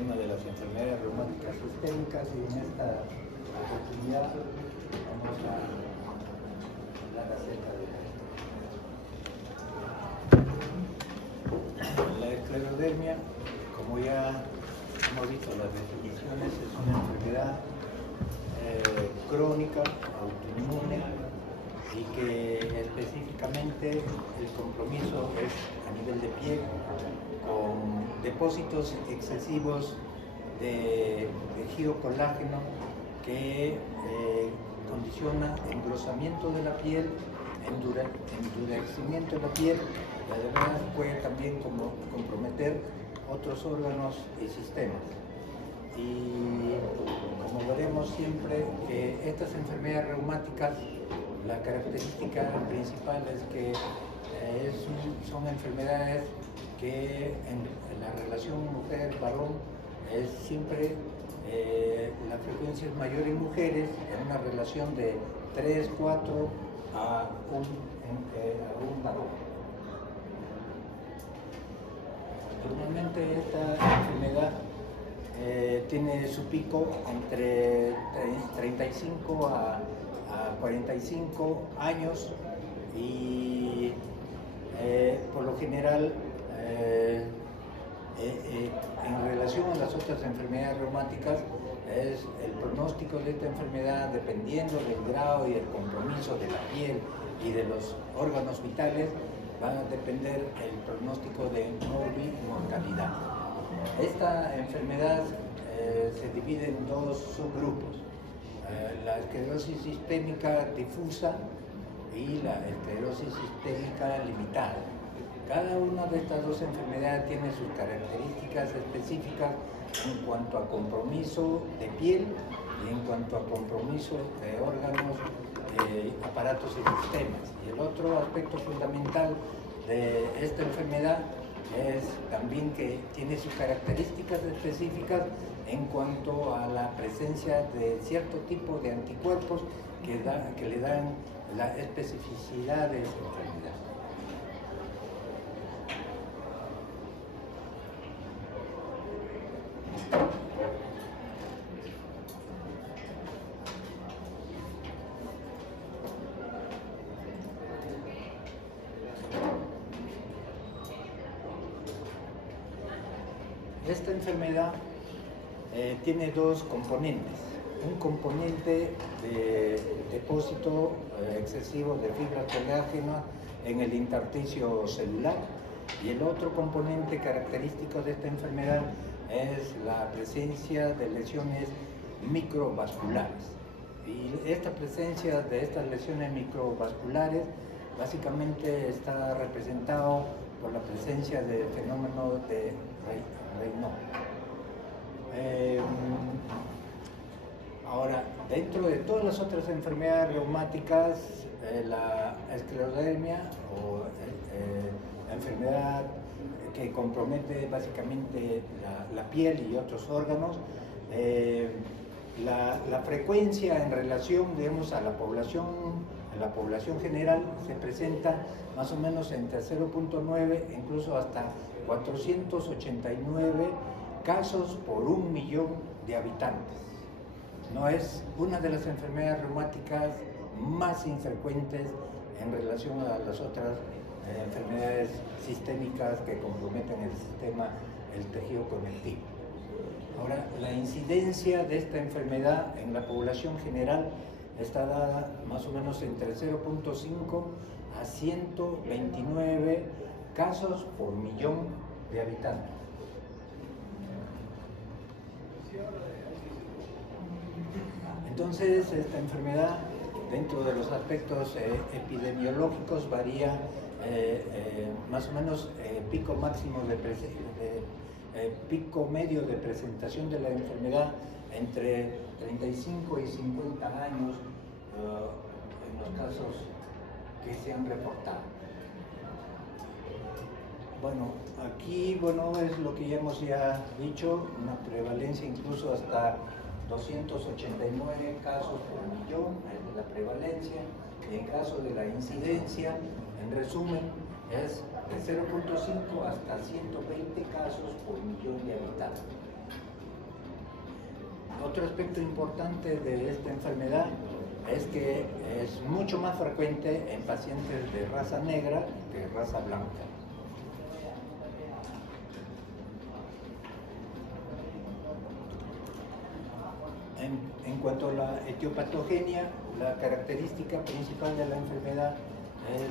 tema de las enfermedades reumáticas sistémicas, y en esta oportunidad vamos a hablar acerca de la esclerodermia. Como ya hemos visto las definiciones, es una enfermedad crónica, autoinmune, y que específicamente el compromiso es a nivel de piel, con depósitos excesivos de tejido colágeno que condiciona engrosamiento de la piel, endurecimiento de la piel, y además puede también comprometer otros órganos y sistemas. Y como veremos siempre, que estas enfermedades reumáticas, la característica principal es que son enfermedades que en la relación mujer-varón es siempre la frecuencia es mayor en mujeres, en una relación de 3, 4 a un varón. Normalmente esta enfermedad tiene su pico entre 35 a 45 años, y por lo general en relación a las otras enfermedades reumáticas, el pronóstico de esta enfermedad, dependiendo del grado y el compromiso de la piel y de los órganos vitales, va a depender el pronóstico de mortalidad. Esta enfermedad se divide en dos subgrupos: la esclerosis sistémica difusa y la esclerosis sistémica limitada. Cada una de estas dos enfermedades tiene sus características específicas en cuanto a compromiso de piel y en cuanto a compromiso de órganos, aparatos y sistemas. Y el otro aspecto fundamental de esta enfermedad es también que tiene sus características específicas en cuanto a la presencia de cierto tipo de anticuerpos que le dan la especificidad de esa enfermedad. Esta enfermedad tiene dos componentes: un componente de depósito excesivo de fibra colágena en el intersticio celular, y el otro componente característico de esta enfermedad es la presencia de lesiones microvasculares. Y esta presencia de estas lesiones microvasculares básicamente está representado por la presencia del fenómeno de Raynaud. Ahora, dentro de todas las otras enfermedades reumáticas, la esclerodermia, o enfermedad que compromete básicamente la piel y otros órganos, la frecuencia en relación, digamos, a la población general se presenta más o menos entre 0.9 incluso hasta 489 casos por 1.000.000 de habitantes. No es una de las enfermedades reumáticas más infrecuentes en relación a las otras enfermedades sistémicas que comprometen el sistema, el tejido conectivo. Ahora, la incidencia de esta enfermedad en la población general está dada más o menos entre 0.5 a 129 casos por 1.000.000 de habitantes. Entonces, esta enfermedad, dentro de los aspectos epidemiológicos, varía más o menos pico medio de presentación de la enfermedad entre 35 y 50 años en los casos que se han reportado. Bueno, aquí es lo que ya hemos dicho, una prevalencia incluso hasta 289 casos por 1.000.000 es la prevalencia, y en caso de la incidencia, en resumen, es de 0.5 hasta 120 casos por 1.000.000 de habitantes. Otro aspecto importante de esta enfermedad es que es mucho más frecuente en pacientes de raza negra que raza blanca. En cuanto a la etiopatogenia, la característica principal de la enfermedad es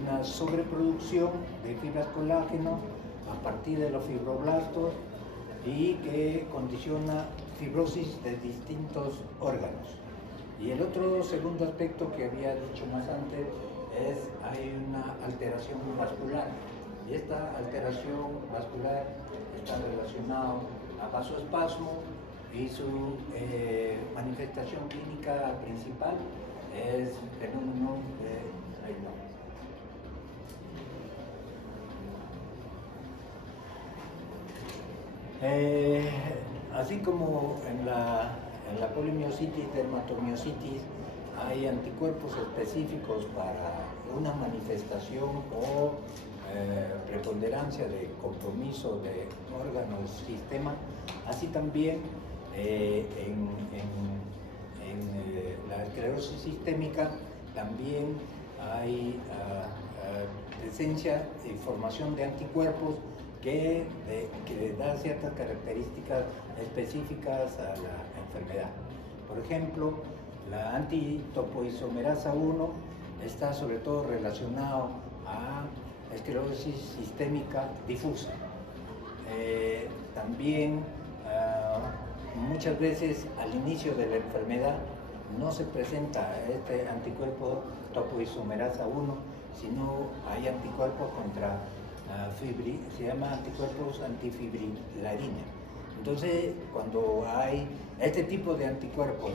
una sobreproducción de fibras colágeno a partir de los fibroblastos y que condiciona fibrosis de distintos órganos. Y el otro segundo aspecto que había dicho más antes es hay una alteración vascular. Y esta alteración vascular está relacionada a vasoespasmo y su manifestación clínica principal es fenómeno de Raynaud. Así como en la polimiositis, dermatomiositis, hay anticuerpos específicos para una manifestación o preponderancia de compromiso de órganos, sistema, así también en la esclerosis sistémica también hay presencia y formación de anticuerpos que le da ciertas características específicas a la enfermedad. Por ejemplo, la antitopoisomerasa 1 está sobre todo relacionado a esclerosis sistémica difusa. También muchas veces al inicio de la enfermedad no se presenta este anticuerpo topoisomerasa 1, sino hay anticuerpos contra se llama anticuerpos antifibrilarina. Entonces, cuando hay este tipo de anticuerpos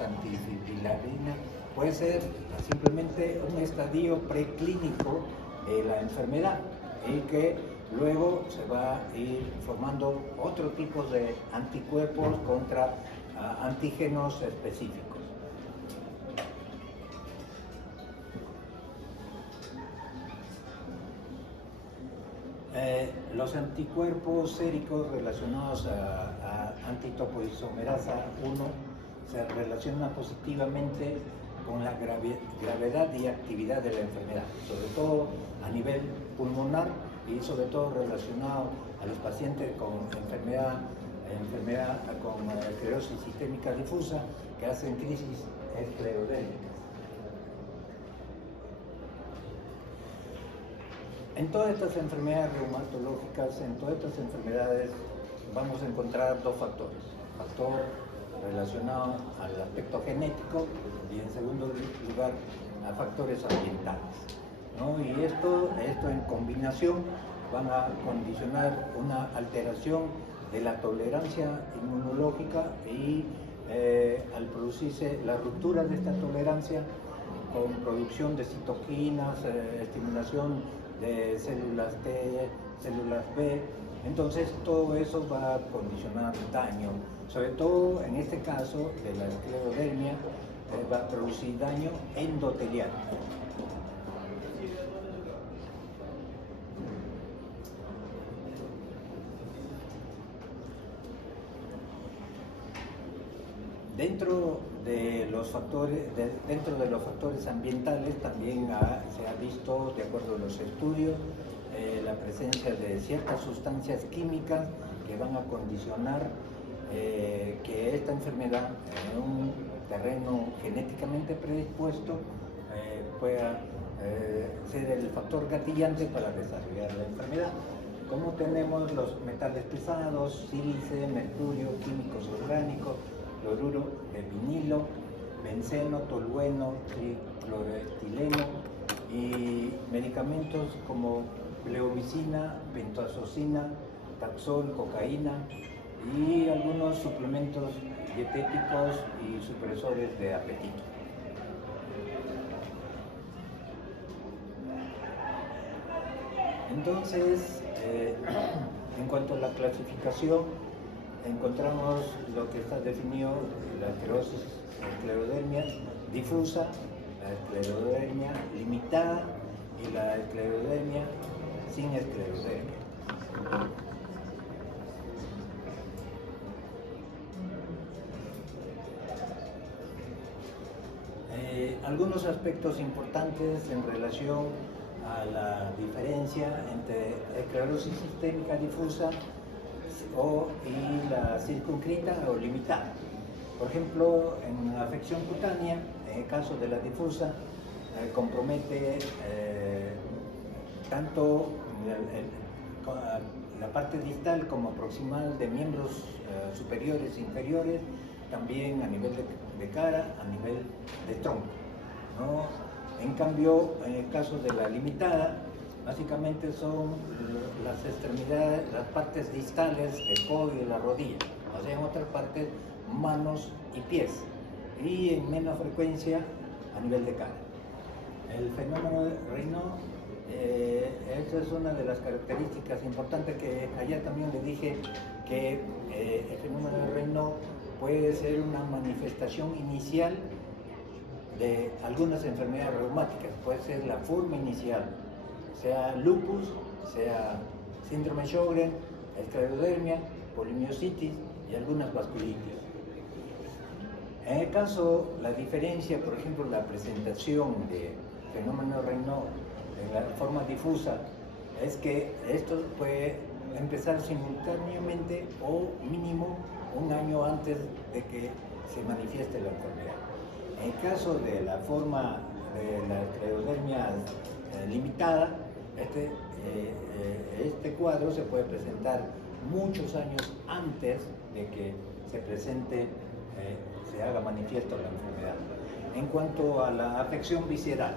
antifibrilarina, puede ser simplemente un estadio preclínico de la enfermedad y que luego se va a ir formando otro tipo de anticuerpos contra antígenos específicos. Los anticuerpos séricos relacionados a antitopoisomerasa 1 se relacionan positivamente con la gravedad y actividad de la enfermedad, sobre todo a nivel pulmonar y sobre todo relacionado a los pacientes con enfermedad con esclerosis sistémica difusa que hacen crisis esclerodérmicas. En todas estas enfermedades reumatológicas, en todas estas enfermedades, vamos a encontrar dos factores. Factor relacionado al aspecto genético y en segundo lugar a factores ambientales, ¿no? Y esto en combinación van a condicionar una alteración de la tolerancia inmunológica y al producirse la ruptura de esta tolerancia con producción de citoquinas, estimulación de células T, células B, entonces todo eso va a condicionar daño, sobre todo en este caso de la esclerodermia, va a producir daño endotelial. Dentro de los factores ambientales también se ha visto, de acuerdo a los estudios, la presencia de ciertas sustancias químicas que van a condicionar que esta enfermedad en un terreno genéticamente predispuesto pueda ser el factor gatillante para desarrollar la enfermedad. Como tenemos los metales pesados, sílice, mercurio, químicos orgánicos, cloruro de vinilo, benceno, tolueno, tricloretileno y medicamentos como bleomicina, pentazocina, taxol, cocaína y algunos suplementos dietéticos y supresores de apetito. Entonces, en cuanto a la clasificación, encontramos lo que está definido, la esclerodermia difusa, la esclerodermia limitada y la esclerodermia sin esclerodermia. algunos aspectos importantes en relación a la diferencia entre esclerosis sistémica difusa y la circunscrita o limitada. Por ejemplo, en la afección cutánea, en el caso de la difusa, compromete tanto la parte distal como proximal de miembros superiores e inferiores, también a nivel de cara, a nivel de tronco, ¿no? En cambio, en el caso de la limitada, básicamente son las extremidades, las partes distales del codo y de la rodilla, o sea, en otras partes, manos y pies, y en menos frecuencia a nivel de cara. El fenómeno de Raynaud, esta es una de las características importantes que ayer también le dije, que el fenómeno de Raynaud puede ser una manifestación inicial de algunas enfermedades reumáticas, puede ser la forma inicial, sea lupus, sea síndrome de Sjögren, esclerodermia, polimiositis y algunas vasculitis. En el caso, la diferencia, por ejemplo, la presentación de fenómeno de Raynaud en la forma difusa, es que esto puede empezar simultáneamente o mínimo un año antes de que se manifieste la enfermedad. En el caso de la forma de la esclerodermia limitada, este cuadro se puede presentar muchos años antes de que se presente, se haga manifiesto la enfermedad. En cuanto a la afección visceral,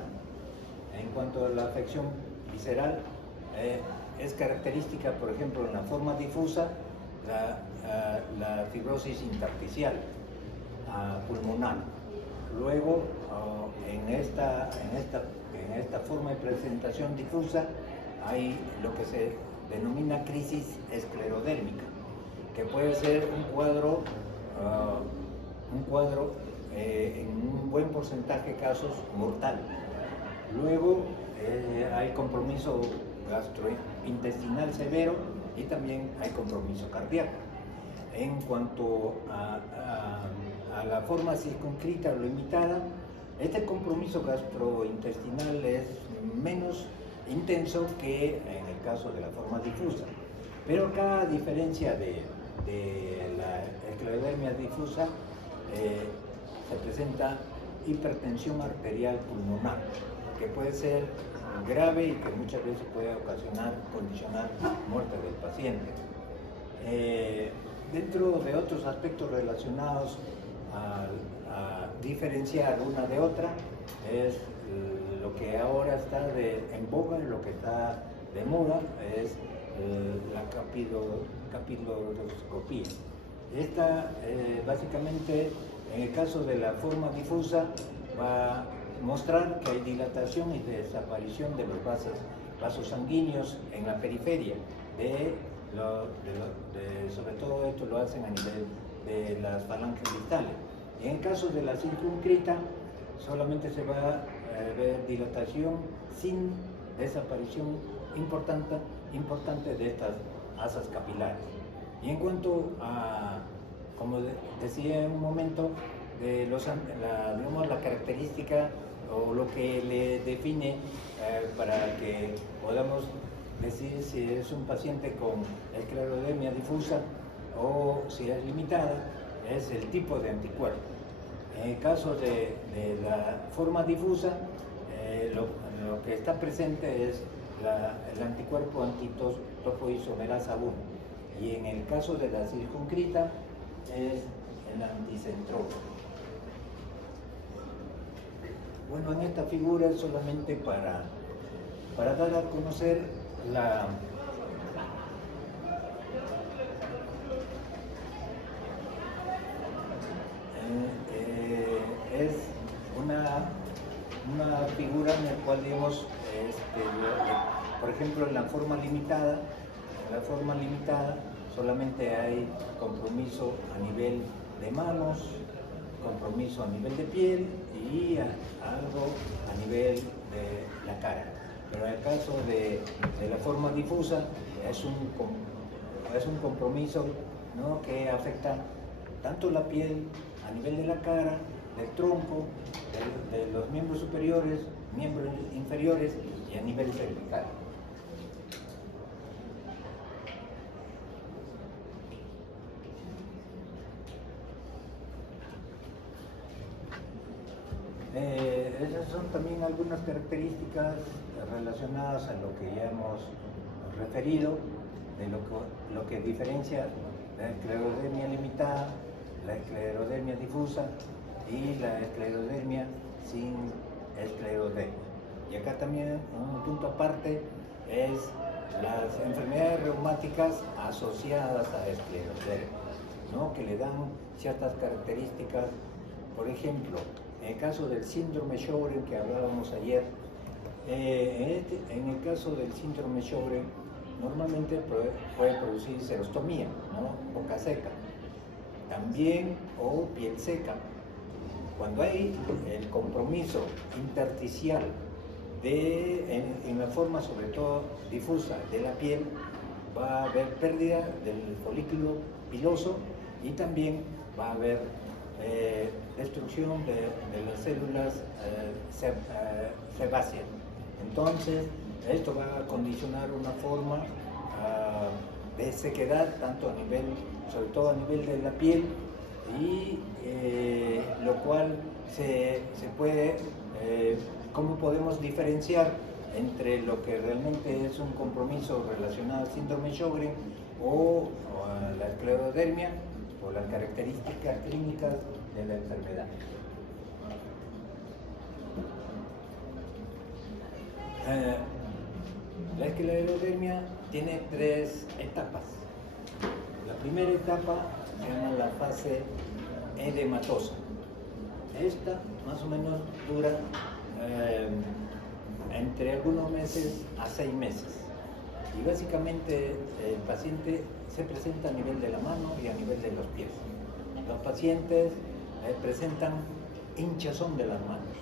es característica, por ejemplo, en la forma difusa, la fibrosis intersticial pulmonar. Luego, en esta forma de presentación difusa, hay lo que se denomina crisis esclerodérmica, que puede ser un cuadro en un buen porcentaje de casos mortal. Luego hay compromiso gastrointestinal severo y también hay compromiso cardíaco. En cuanto a la forma circunscrita o limitada, este compromiso gastrointestinal es menos intenso que en el caso de la forma difusa. Pero acá, a diferencia de la esclerodermia difusa, se presenta hipertensión arterial pulmonar, que puede ser grave y que muchas veces puede condicionar muerte del paciente. Dentro de otros aspectos relacionados a diferenciar una de otra, es lo que ahora está en boga, lo que está de moda, es la capiloroscopía. Esta, básicamente, en el caso de la forma difusa, va a mostrar que hay dilatación y desaparición de los vasos sanguíneos en la periferia, sobre todo esto lo hacen a nivel de las falanges distales. Y en el caso de la circunscrita, solamente se va a ver dilatación sin desaparición importante de estas asas capilares. Y en cuanto a, como decía en un momento, de la característica o lo que le define para que podamos decir si es un paciente con esclerodermia difusa o si es limitada, es el tipo de anticuerpo. En el caso de la forma difusa, lo que está presente es el anticuerpo antitopoisomerasa 1, y en el caso de la circunscrita es el anticentrol. Bueno, en esta figura es solamente para dar a conocer es una figura en la cual vemos, por ejemplo, en la forma limitada solamente hay compromiso a nivel de manos, compromiso a nivel de piel y algo a nivel de la cara. Pero en el caso de la forma difusa es un compromiso, ¿no?, que afecta tanto la piel a nivel de la cara del tronco, de los miembros superiores, miembros inferiores y a nivel cervical. Esas son también algunas características relacionadas a lo que ya hemos referido, de lo que diferencia la esclerodermia limitada, la esclerodermia difusa y la esclerodermia sin esclerodermia. Y acá también un punto aparte es las enfermedades reumáticas asociadas a esclerodermia, ¿no? Que le dan ciertas características. Por ejemplo, en el caso del síndrome Sjögren que hablábamos ayer, en el caso del síndrome Sjögren normalmente puede producir xerostomía, ¿no? Boca seca, también o piel seca. Cuando hay el compromiso intersticial en la forma sobre todo difusa de la piel, va a haber pérdida del folículo piloso y también va a haber destrucción de las células sebáceas. Entonces, esto va a condicionar una forma de sequedad, tanto a nivel, sobre todo a nivel de la piel, y lo cual se puede, ¿cómo podemos diferenciar entre lo que realmente es un compromiso relacionado al síndrome Sjögren o a la esclerodermia por las características clínicas de la enfermedad? La esclerodermia tiene 3 etapas. La primera etapa se llama la fase edematosa. Esta más o menos dura entre algunos meses a 6 meses. Y básicamente el paciente se presenta a nivel de la mano y a nivel de los pies. Los pacientes presentan hinchazón de las manos.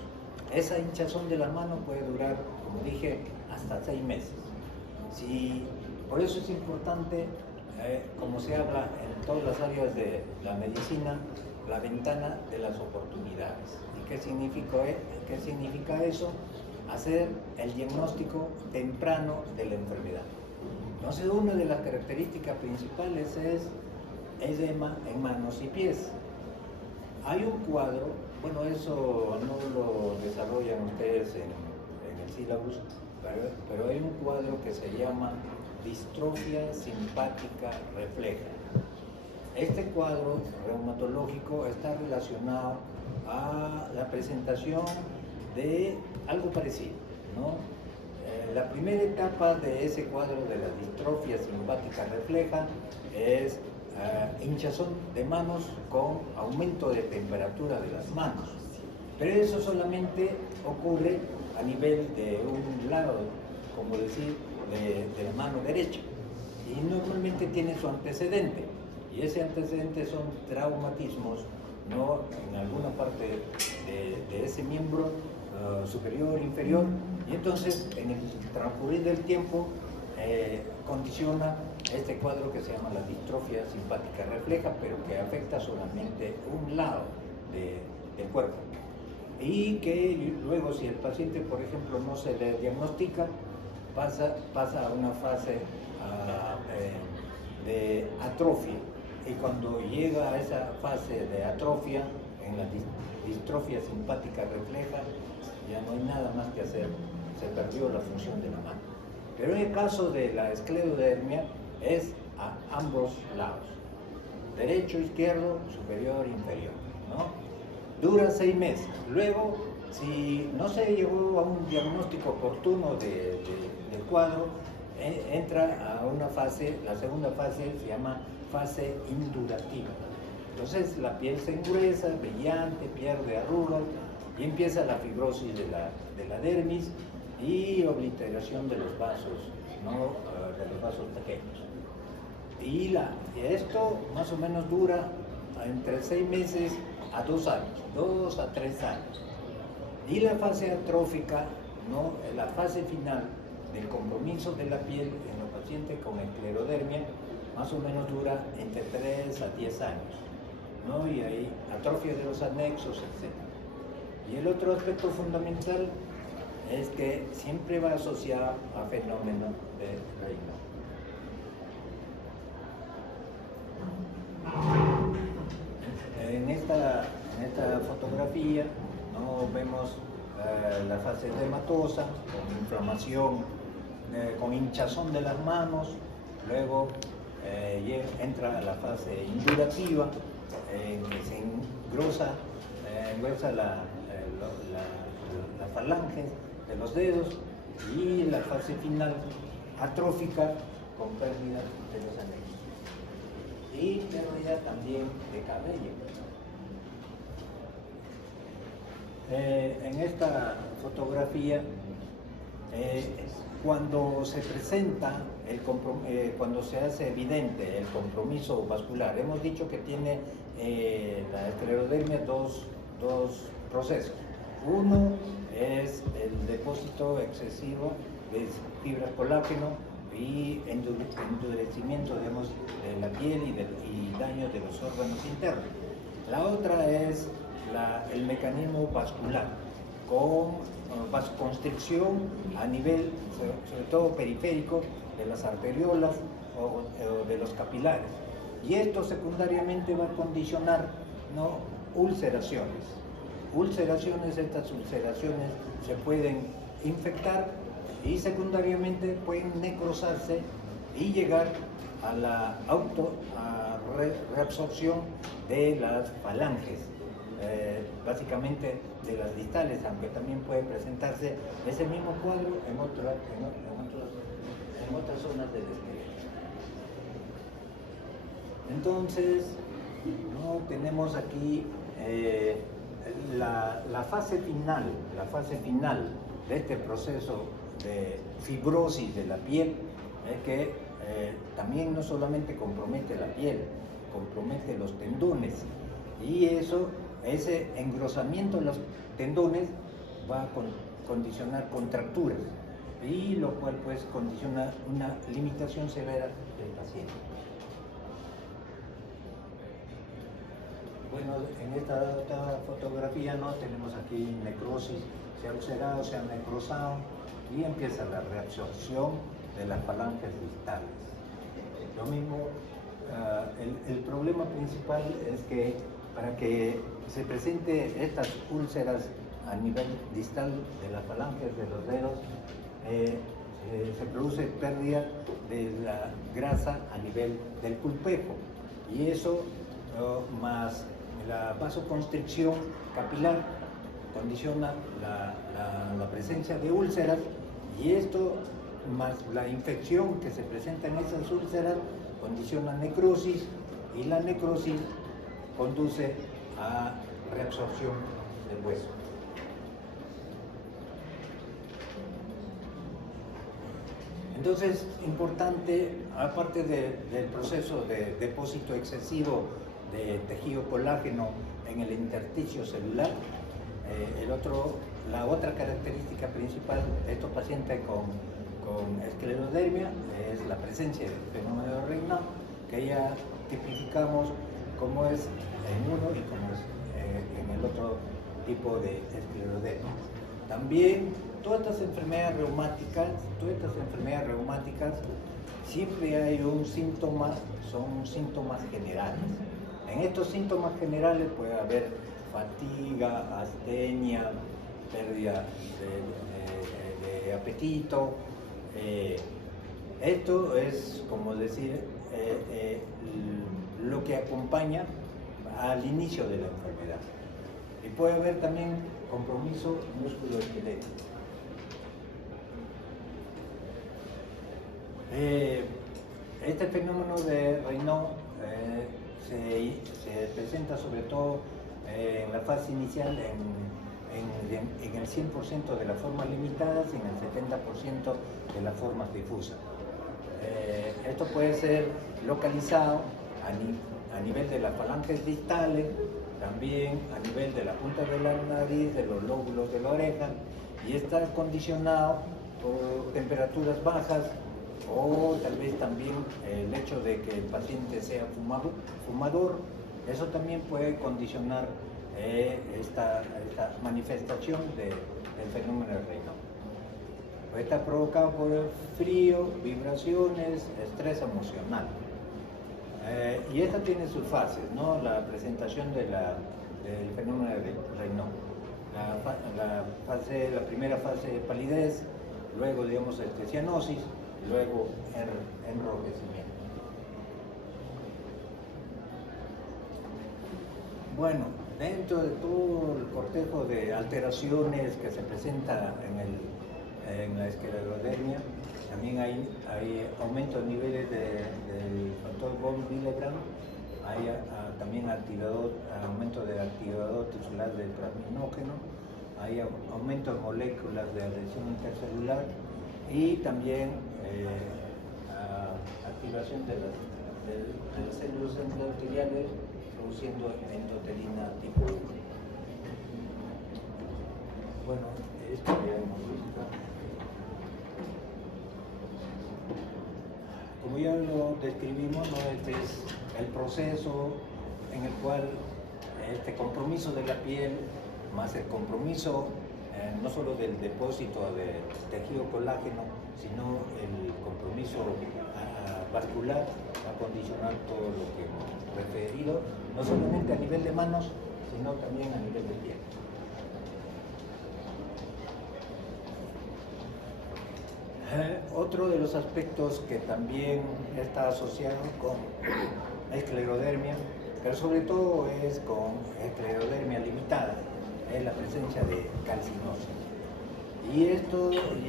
Esa hinchazón de las manos puede durar, como dije, hasta 6 meses. Por eso es importante, como se habla en todas las áreas de la medicina, la ventana de las oportunidades. ¿Y qué significa eso? Hacer el diagnóstico temprano de la enfermedad. Entonces, una de las características principales es edema en manos y pies. Hay un cuadro, bueno, eso no lo desarrollan ustedes en el sílabus, pero hay un cuadro que se llama distrofia simpática refleja. Este cuadro reumatológico está relacionado a la presentación de algo parecido, ¿no? La primera etapa de ese cuadro de la distrofia simpática refleja es hinchazón de manos con aumento de temperatura de las manos. Pero eso solamente ocurre a nivel de un lado, como decir, de la mano derecha. Y normalmente tiene su antecedente. Y ese antecedente son traumatismos, ¿no? En alguna parte de ese miembro superior, inferior. Y entonces, en el transcurrir del tiempo, condiciona este cuadro que se llama la distrofia simpática refleja, pero que afecta solamente un lado del cuerpo. Y que luego, si el paciente, por ejemplo, no se le diagnostica, pasa a una fase de atrofia. Y cuando llega a esa fase de atrofia, en la distrofia simpática refleja, ya no hay nada más que hacer, se perdió la función de la mano. Pero en el caso de la esclerodermia es a ambos lados, derecho, izquierdo, superior, inferior, ¿no? Dura 6 meses. Luego, si no se llegó a un diagnóstico oportuno del cuadro, entra a una fase, la segunda fase se llama fase indurativa. Entonces la piel se engruesa, brillante, pierde arrugas y empieza la fibrosis de la dermis y obliteración de los vasos, ¿no? De los vasos pequeños. Y esto más o menos dura entre 6 meses a 2 años, 2 a 3 años. Y la fase atrófica, ¿no? La fase final del compromiso de la piel en los pacientes con esclerodermia, más o menos dura entre 3 a 10 años. ¿no? Y hay atrofia de los anexos, etc. Y el otro aspecto fundamental es que siempre va asociado a fenómeno de Raynaud. En esta fotografía, ¿no? Vemos la fase edematosa, con inflamación, con hinchazón de las manos, luego entra a la fase indurativa, que se engrosa la falange de los dedos, y la fase final atrófica con pérdida de los anexos y pérdida también de cabello. En esta fotografía, cuando se presenta, cuando se hace evidente el compromiso vascular, hemos dicho que tiene la esclerodermia dos procesos. Uno es el depósito excesivo de fibras colágeno y endurecimiento, digamos, de la piel y daño de los órganos internos. La otra es el mecanismo vascular, con vasoconstricción a nivel, sobre todo periférico, de las arteriolas o de los capilares. Y esto secundariamente va a condicionar, ¿no?, ulceraciones. Estas ulceraciones se pueden infectar y secundariamente pueden necrosarse y llegar a la reabsorción de las falanges, básicamente de las distales, aunque también puede presentarse ese mismo cuadro en otras zonas del esqueleto. Entonces, ¿no?, tenemos aquí la fase final de este proceso de fibrosis de la piel, que también no solamente compromete la piel, compromete los tendones, y ese engrosamiento de los tendones va a condicionar contracturas, y lo cual pues condiciona una limitación severa del paciente. Bueno, en esta otra fotografía, ¿no?, tenemos aquí necrosis, se ha ulcerado, se ha necrosado, y empieza la reabsorción de las falanges distales. Lo mismo, el problema principal es que para que se presente estas úlceras a nivel distal de las falanges de los dedos, se produce pérdida de la grasa a nivel del pulpejo, y eso más la vasoconstricción capilar condiciona la presencia de úlceras, y esto más la infección que se presenta en esas úlceras condiciona necrosis, y la necrosis conduce a reabsorción del hueso. Entonces, importante, aparte del proceso de depósito excesivo de tejido colágeno en el intersticio celular, la otra característica principal de estos pacientes con esclerodermia es la presencia del fenómeno de Raynaud, que ya tipificamos cómo es en uno y cómo es en el otro tipo de esclerodermia. También todas estas enfermedades reumáticas siempre hay un síntoma, son síntomas generales. En estos síntomas generales puede haber fatiga, astenia, pérdida de apetito. Esto es, como decir, lo que acompaña al inicio de la enfermedad. Y puede haber también compromiso músculo-esquelético. Este fenómeno de Raynaud se presenta sobre todo en la fase inicial en el 100% de las formas limitadas y en el 70% de las formas difusas. Esto puede ser localizado a nivel de las falanges distales, también a nivel de la punta de la nariz, de los lóbulos de la oreja, y está condicionado por temperaturas bajas, o tal vez también el hecho de que el paciente sea fumador, Eso también puede condicionar esta manifestación del fenómeno del Raynaud. Puede estar provocado por el frío, vibraciones, estrés emocional. Y esta tiene sus fases, ¿no? La presentación del fenómeno del Raynaud. La primera fase de palidez, luego, digamos, cianosis, luego enrojecimiento. Bueno, dentro de todo el cortejo de alteraciones que se presenta en la esclerodermia, también hay aumento de niveles del factor von Willebrand, hay también aumento del activador tisular del plasminógeno, hay aumento de moléculas de adhesión intercelular y también activación de las células endoteliales produciendo endotelina tipo 1. Bueno, esto ya hemos visto. Como ya lo describimos, ¿no? Este es el proceso en el cual este compromiso de la piel, más el compromiso no solo del depósito de tejido colágeno, sino el compromiso vascular, va a condicionar todo lo que hemos referido, no solamente a nivel de manos, sino también a nivel de piel. Otro de los aspectos que también está asociado con esclerodermia, pero sobre todo es con esclerodermia limitada, es la presencia de calcinosis. Y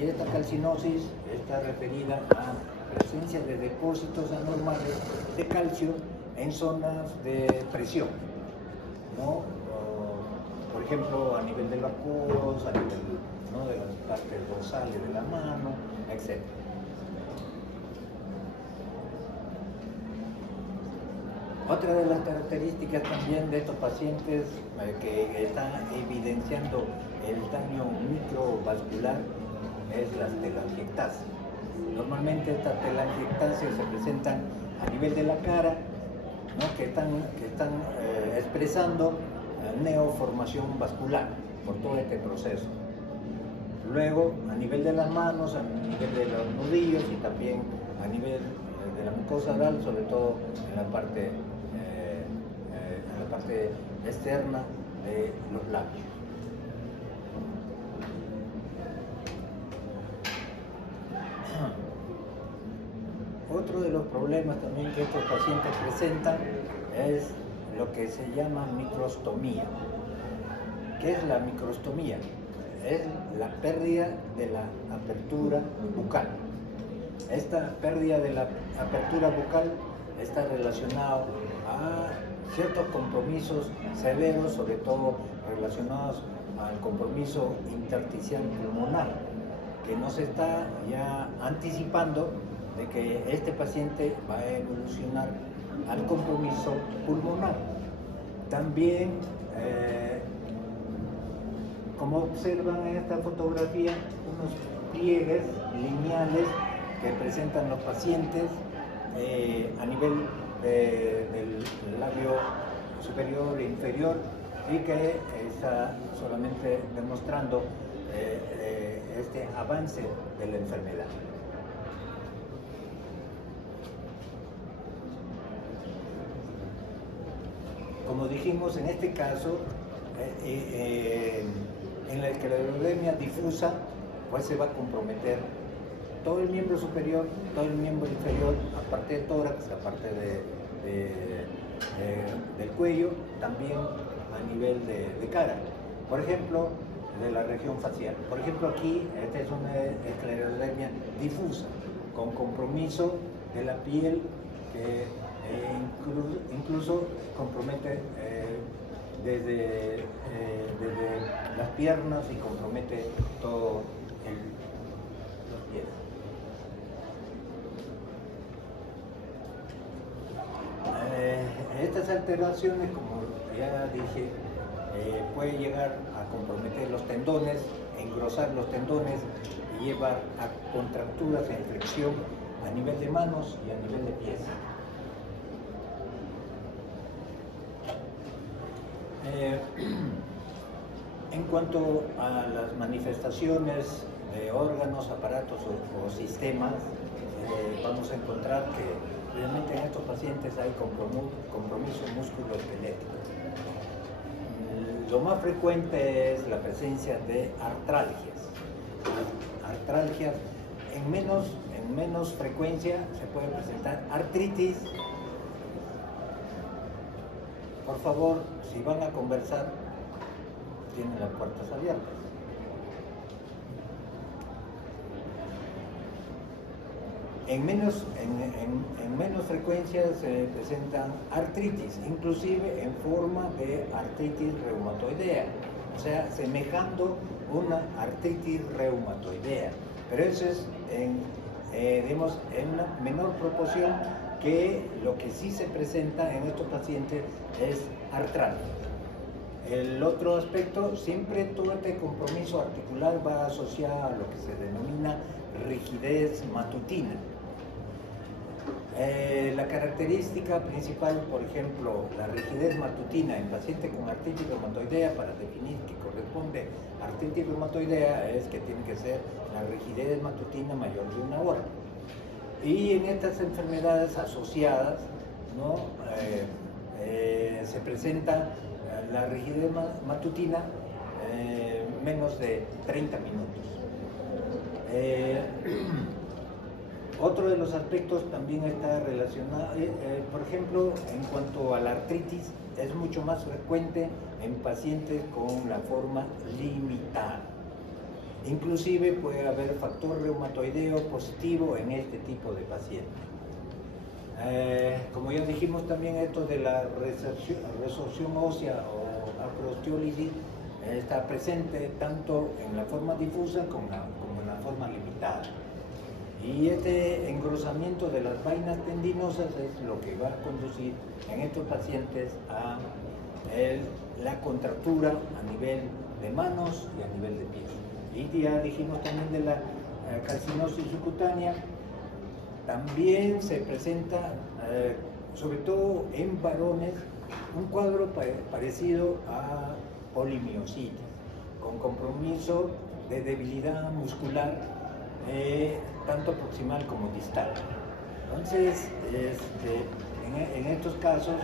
esta calcinosis está referida a presencia de depósitos anormales de calcio en zonas de presión, ¿no? Por ejemplo, a nivel de los codos, a nivel, ¿no?, de las partes dorsales de la mano, etc. Otra de las características también de estos pacientes que están evidenciando el daño microvascular es las telangiectasias. Normalmente estas telangiectasias se presentan a nivel de la cara, ¿no?, que están expresando neoformación vascular por todo este proceso. Luego, a nivel de las manos, a nivel de los nudillos y también a nivel de la mucosa oral, sobre todo en la parte externa de los labios. Otro de los problemas también que estos pacientes presentan es lo que se llama microstomía. ¿Qué es la microstomía? Es la pérdida de la apertura bucal. Esta pérdida de la apertura bucal está relacionada a ciertos compromisos severos, sobre todo relacionados al compromiso intersticial pulmonar, que nos está ya anticipando de que este paciente va a evolucionar al compromiso pulmonar. También, como observan en esta fotografía, unos pliegues lineales que presentan los pacientes a nivel del labio superior e inferior, y que está solamente demostrando este avance de la enfermedad. Como dijimos, en este caso, en la esclerodermia difusa, pues se va a comprometer todo el miembro superior, todo el miembro inferior, aparte del tórax, aparte del cuello, también a nivel de cara. Por ejemplo, de la región facial. Por ejemplo, aquí, esta es una esclerodermia difusa, con compromiso de la piel que incluso compromete desde las piernas y compromete todo los pies. Estas alteraciones, como ya dije, puede llegar a comprometer los tendones, engrosar los tendones y llevar a contracturas e inflexión a nivel de manos y a nivel de pies. Eh, en cuanto a las manifestaciones de órganos, aparatos o sistemas, vamos a encontrar que realmente en estos pacientes hay compromiso músculo-esquelético. Lo más frecuente es la presencia de artralgias. Artralgias en menos frecuencia se puede presentar artritis. Por favor, si van a conversar, tienen las puertas abiertas. En menos frecuencia se presentan artritis, inclusive en forma de artritis reumatoidea, o sea, semejando una artritis reumatoidea, pero eso es en una menor proporción que lo que sí se presenta en estos pacientes es artralgia. El otro aspecto, siempre todo este compromiso articular va asociado a lo que se denomina rigidez matutina. La característica principal, por ejemplo, la rigidez matutina en pacientes con artritis reumatoidea, para definir que corresponde a artritis reumatoidea, es que tiene que ser la rigidez matutina mayor de 1 hora. Y en estas enfermedades asociadas, ¿no? Se presenta la rigidez matutina menos de 30 minutos. Otro de los aspectos también está relacionado, por ejemplo, en cuanto a la artritis, es mucho más frecuente en pacientes con la forma limitada. Inclusive puede haber factor reumatoideo positivo en este tipo de pacientes. Como ya dijimos también, esto de la resorción ósea o acrostiólisis está presente tanto en la forma difusa como en la forma limitada. Y este engrosamiento de las vainas tendinosas es lo que va a conducir en estos pacientes a la contractura a nivel de manos y a nivel de pies. Y ya dijimos también de la calcinosis subcutánea. También se presenta, sobre todo en varones, un cuadro parecido a polimiositis, con compromiso de debilidad muscular, tanto proximal como distal. Entonces, en estos casos,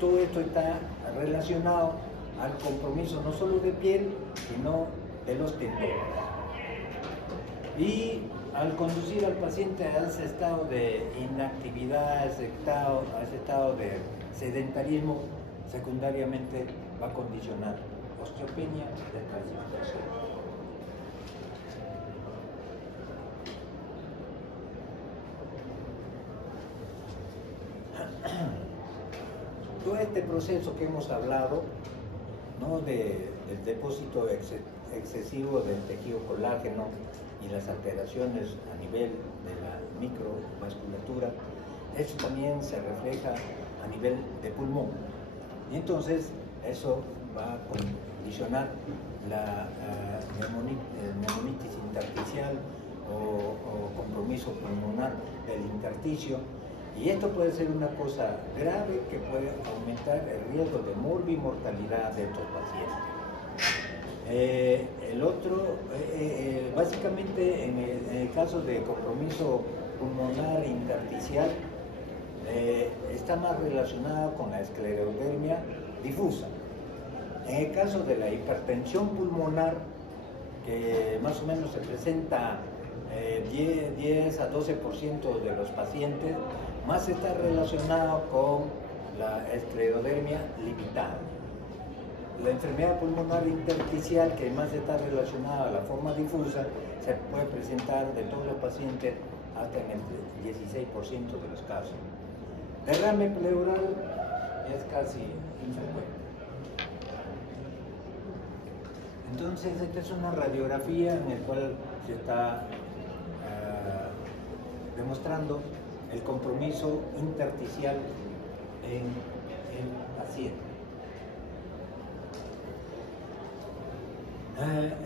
todo esto está relacionado al compromiso no solo de piel, sino de los tendones. Y al conducir al paciente a ese estado de inactividad, a ese estado de sedentarismo, secundariamente va a condicionar osteopenia y descalcificación. Todo este proceso que hemos hablado, ¿no? Del depósito excesivo del tejido colágeno y las alteraciones a nivel de la microvasculatura, eso también se refleja a nivel de pulmón. Y entonces eso va a condicionar la neumonitis intersticial o compromiso pulmonar del intersticio. Y esto puede ser una cosa grave que puede aumentar el riesgo de morbimortalidad de estos pacientes. El otro, básicamente en el caso de compromiso pulmonar intersticial, está más relacionado con la esclerodermia difusa. En el caso de la hipertensión pulmonar, que más o menos se presenta 10 a 12% de los pacientes, más está relacionado con la esclerodermia limitada. La enfermedad pulmonar intersticial, que más está relacionada a la forma difusa, se puede presentar de todos los pacientes hasta en el 16% de los casos. Derrame pleural es casi infrecuente. Entonces, esta es una radiografía en la cual se está demostrando el compromiso intersticial en el paciente.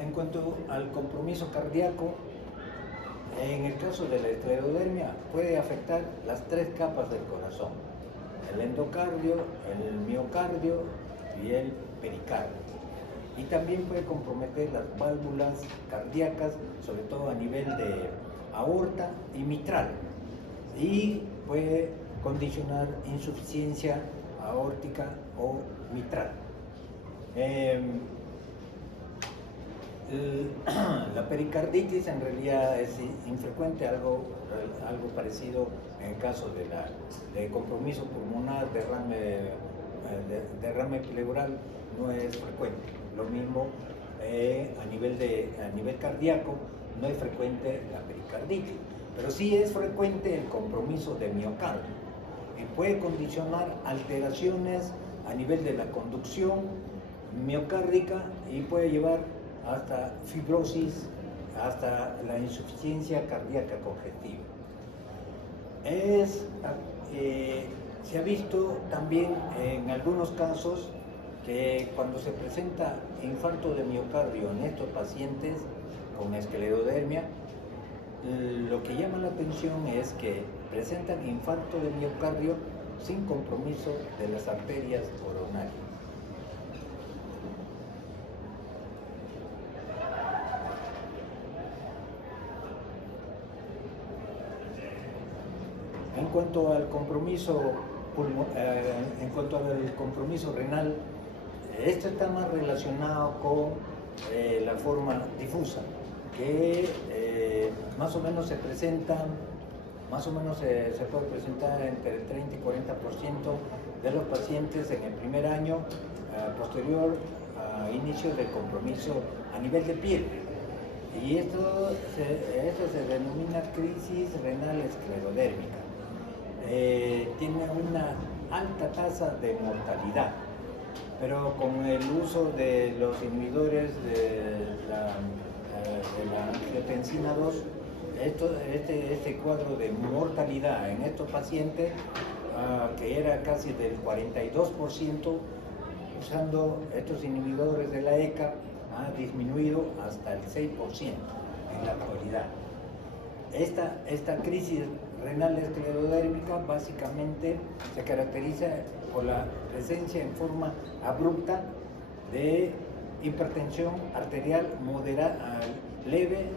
En cuanto al compromiso cardíaco, en el caso de la esclerodermia puede afectar las 3 capas del corazón. el endocardio, el miocardio y el pericardio. Y también puede comprometer las válvulas cardíacas, sobre todo a nivel de aorta y mitral. Y puede condicionar insuficiencia aórtica o mitral. La pericarditis en realidad es infrecuente, algo parecido en el caso de compromiso pulmonar, derrame pleural, no es frecuente. Lo mismo a nivel cardíaco, no es frecuente la pericarditis, pero sí es frecuente el compromiso de miocardio y puede condicionar alteraciones a nivel de la conducción miocárdica y puede llevar hasta fibrosis, hasta la insuficiencia cardíaca congestiva. Se ha visto también en algunos casos que cuando se presenta infarto de miocardio en estos pacientes con esclerodermia, lo que llama la atención es que presentan infarto de miocardio sin compromiso de las arterias coronarias. En cuanto al compromiso renal, esto está más relacionado con la forma difusa, que más o menos se puede presentar entre el 30 y 40% de los pacientes en el primer año posterior a inicio del compromiso a nivel de piel. Y esto se denomina crisis renal esclerodérmica. Tiene una alta tasa de mortalidad, pero con el uso de los inhibidores de la angiotensina 2, este cuadro de mortalidad en estos pacientes, que era casi del 42%, usando estos inhibidores de la ECA, ha disminuido hasta el 6% en la actualidad. Esta crisis renal esclerodérmica básicamente se caracteriza por la presencia en forma abrupta de hipertensión arterial leve,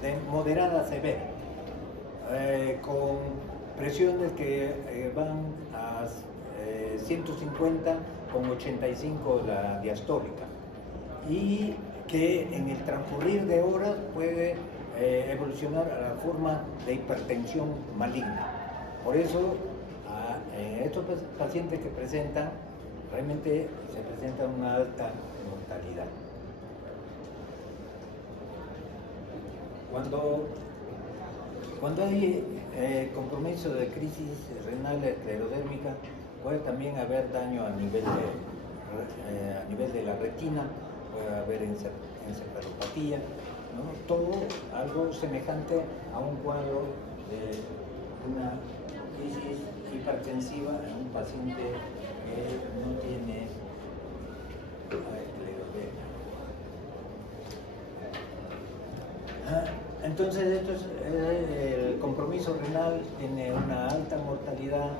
de moderada a severa, con presiones que van a 150 con 85 la diastólica, y que en el transcurrir de horas puede evolucionar a la forma de hipertensión maligna. Por eso, en estos pacientes que presentan, realmente se presenta una alta mortalidad. Cuando hay compromiso de crisis renal esclerodérmica, puede también haber daño a nivel de la retina, puede haber encefalopatía, ¿no? Todo algo semejante a un cuadro de una crisis hipertensiva en un paciente que no tiene esclerodermia. Entonces, el compromiso renal tiene una alta mortalidad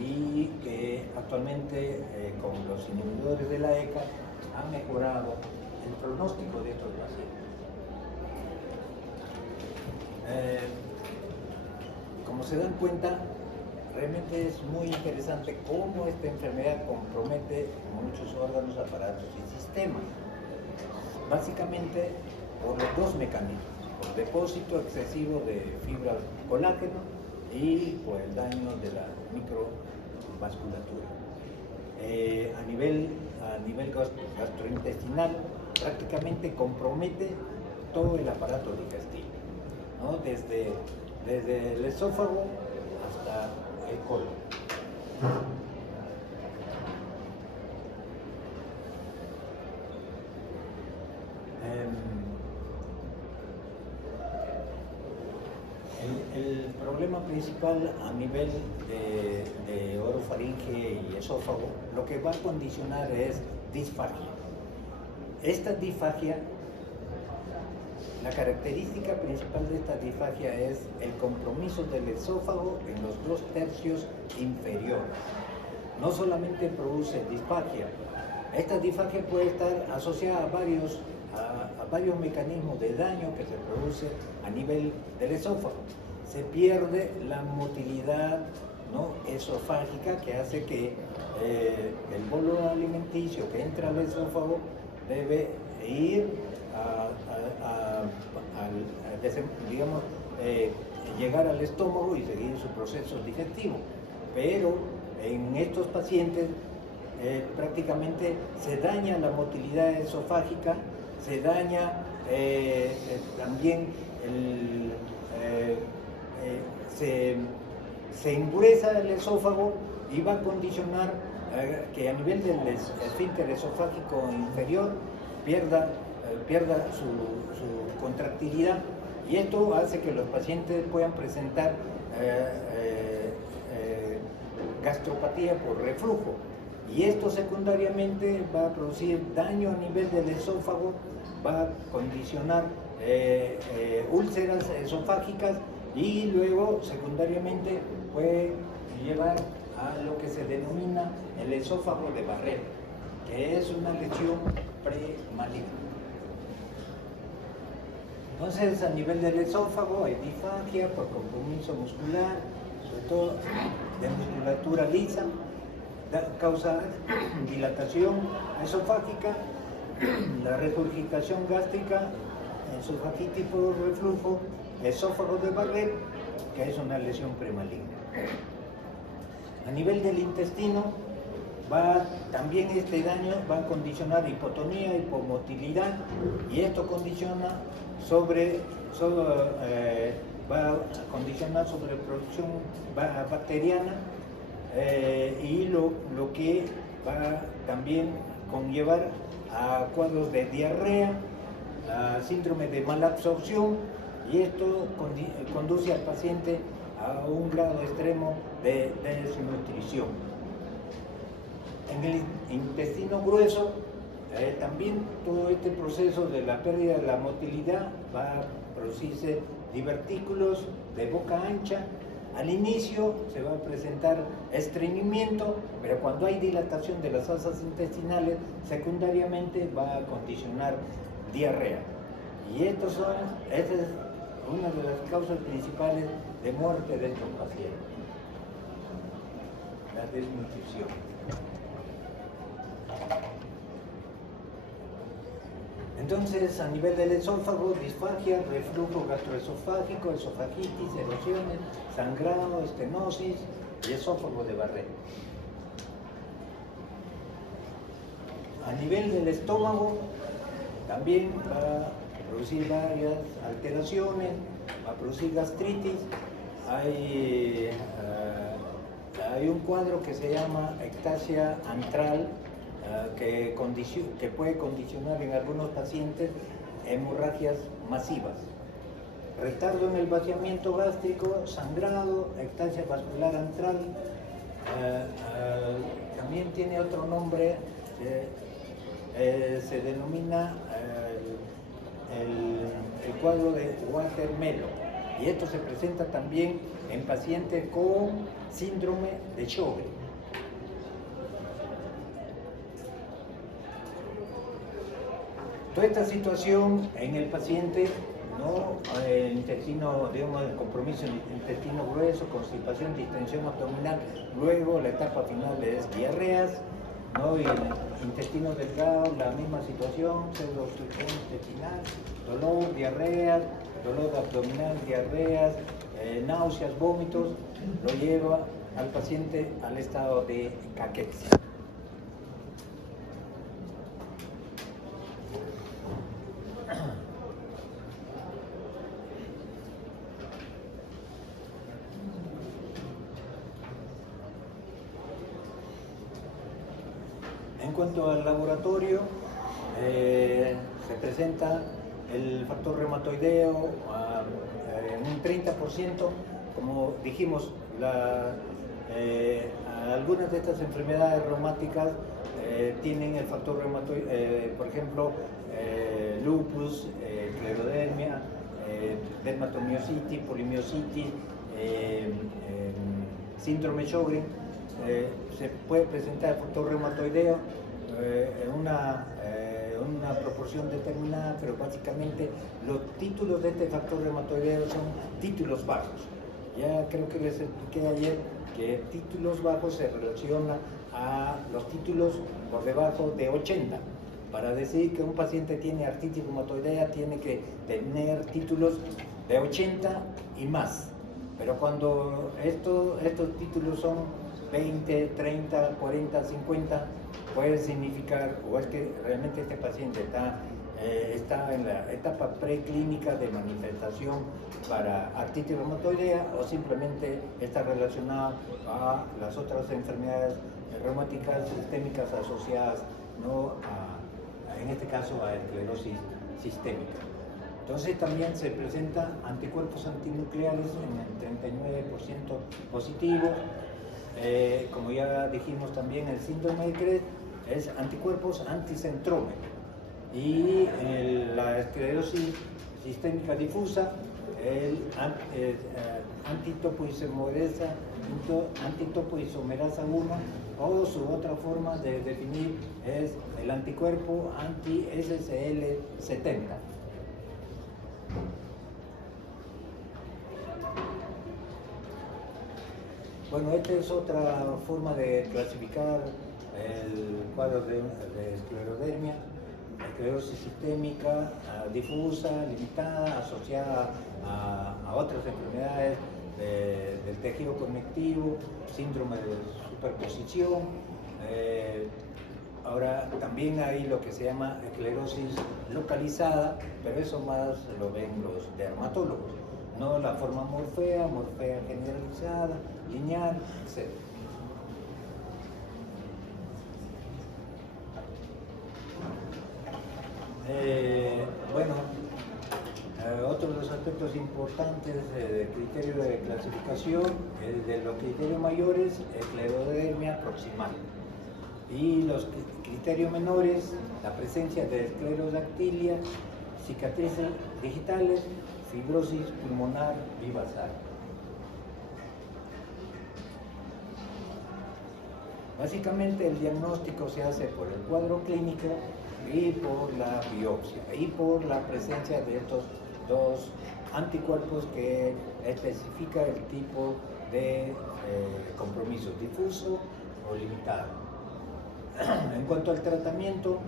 y que actualmente con los inhibidores de la ECA ha mejorado el pronóstico de estos pacientes. Como se dan cuenta, realmente es muy interesante cómo esta enfermedad compromete muchos órganos, aparatos y sistemas. Básicamente por los dos mecanismos, por depósito excesivo de fibra colágeno y por el daño de la microvasculatura. A nivel gastrointestinal, prácticamente compromete todo el aparato digestivo, ¿no? Desde el esófago hasta el colon. El problema principal a nivel de orofaringe y esófago, lo que va a condicionar es disfagia. Esta disfagia, la característica principal de esta disfagia es el compromiso del esófago en los 2 tercios inferiores. no solamente produce disfagia. Esta disfagia puede estar asociada a varios mecanismos de daño que se produce a nivel del esófago. Se pierde la motilidad, ¿no?, esofágica, que hace que el bolo alimenticio que entra al esófago debe ir digamos, llegar al estómago y seguir su proceso digestivo. Pero en estos pacientes prácticamente se daña la motilidad esofágica, se daña también se engruesa el esófago y va a condicionar que a nivel del esfínter esofágico inferior pierda su contractilidad, y esto hace que los pacientes puedan presentar gastropatía por reflujo, y esto secundariamente va a producir daño a nivel del esófago, va a condicionar úlceras esofágicas, y luego secundariamente puede llevar a lo que se denomina el esófago de Barrett, que es una lesión premaligna. Entonces, a nivel del esófago hay disfagia por compromiso muscular, sobre todo de musculatura lisa, causa dilatación esofágica, la regurgitación gástrica, esofagitis por reflujo, esófago de Barrett, que es una lesión premaligna. A nivel del intestino, también este daño va a condicionar hipotonía, hipomotilidad, y esto condiciona va a condicionar sobreproducción bacteriana, y lo que va también conllevar a cuadros de diarrea, a síndrome de malabsorción, y esto conduce al paciente a un grado extremo de desnutrición. En el intestino grueso, también todo este proceso de la pérdida de la motilidad va a producirse divertículos de boca ancha. Al inicio se va a presentar estreñimiento, pero cuando hay dilatación de las asas intestinales, secundariamente va a condicionar diarrea. Y esa es una de las causas principales de muerte de estos pacientes, la desnutrición. Entonces, a nivel del esófago, disfagia, reflujo gastroesofágico, esofagitis, erosiones, sangrado, estenosis y esófago de Barrett. A nivel del estómago, también va a producir varias alteraciones, va a producir gastritis. Hay un cuadro que se llama ectasia antral, que puede condicionar en algunos pacientes hemorragias masivas. Retardo en el vaciamiento gástrico, sangrado, ectasia vascular antral. También tiene otro nombre, se denomina el cuadro de Watermelon, y esto se presenta también en pacientes con síndrome de Sjögren. Toda esta situación en el paciente, ¿no?, el intestino, digamos, el compromiso en el intestino grueso, constipación, distensión abdominal, luego la etapa final es diarreas, ¿no?, y el intestino delgado, la misma situación, pseudoobstrucción intestinal, dolor, diarreas, dolor abdominal, diarreas, náuseas, vómitos, lo lleva al paciente al estado de caquexia. En cuanto al laboratorio, se presenta el factor reumatoideo en un 30%. Como dijimos, algunas de estas enfermedades reumáticas tienen el factor reumatoideo, por ejemplo, lupus, sclerodermia, dermatomiositis, polimiositis, síndrome Sjögren. se puede presentar factor reumatoideo en una proporción determinada, pero básicamente los títulos de este factor reumatoideo son títulos bajos. Ya creo que les expliqué ayer que títulos bajos se relaciona a los títulos por debajo de 80. Para decir que un paciente tiene artritis reumatoidea tiene que tener títulos de 80 y más. Pero cuando estos títulos son 20, 30, 40, 50, puede significar o es que realmente este paciente está en la etapa preclínica de manifestación para artritis reumatoidea o simplemente está relacionado a las otras enfermedades reumáticas sistémicas asociadas, en este caso, a esclerosis sistémica. Entonces también se presentan anticuerpos antinucleares en el 39% positivos. Como ya dijimos también, el síndrome de Crest es anticuerpos anticentrómero. Y la esclerosis sistémica difusa, el antitopoisomerasa 1, o su otra forma de definir es el anticuerpo anti-SCL70. Bueno, esta es otra forma de clasificar el cuadro de esclerodermia, esclerosis sistémica difusa, limitada, asociada a otras enfermedades del tejido conectivo, síndrome de superposición. Ahora también hay lo que se llama esclerosis localizada, pero eso más lo ven los dermatólogos, no la forma morfea generalizada, lineal, etc. Otro de los aspectos importantes del criterio de clasificación, el de los criterios mayores, esclerodermia proximal. Y los criterios menores, la presencia de esclerodactilia, cicatrices digitales, fibrosis pulmonar bivasal. Básicamente el diagnóstico se hace por el cuadro clínico y por la biopsia y por la presencia de estos dos anticuerpos que especifica el tipo de compromiso difuso o limitado. En cuanto al tratamiento,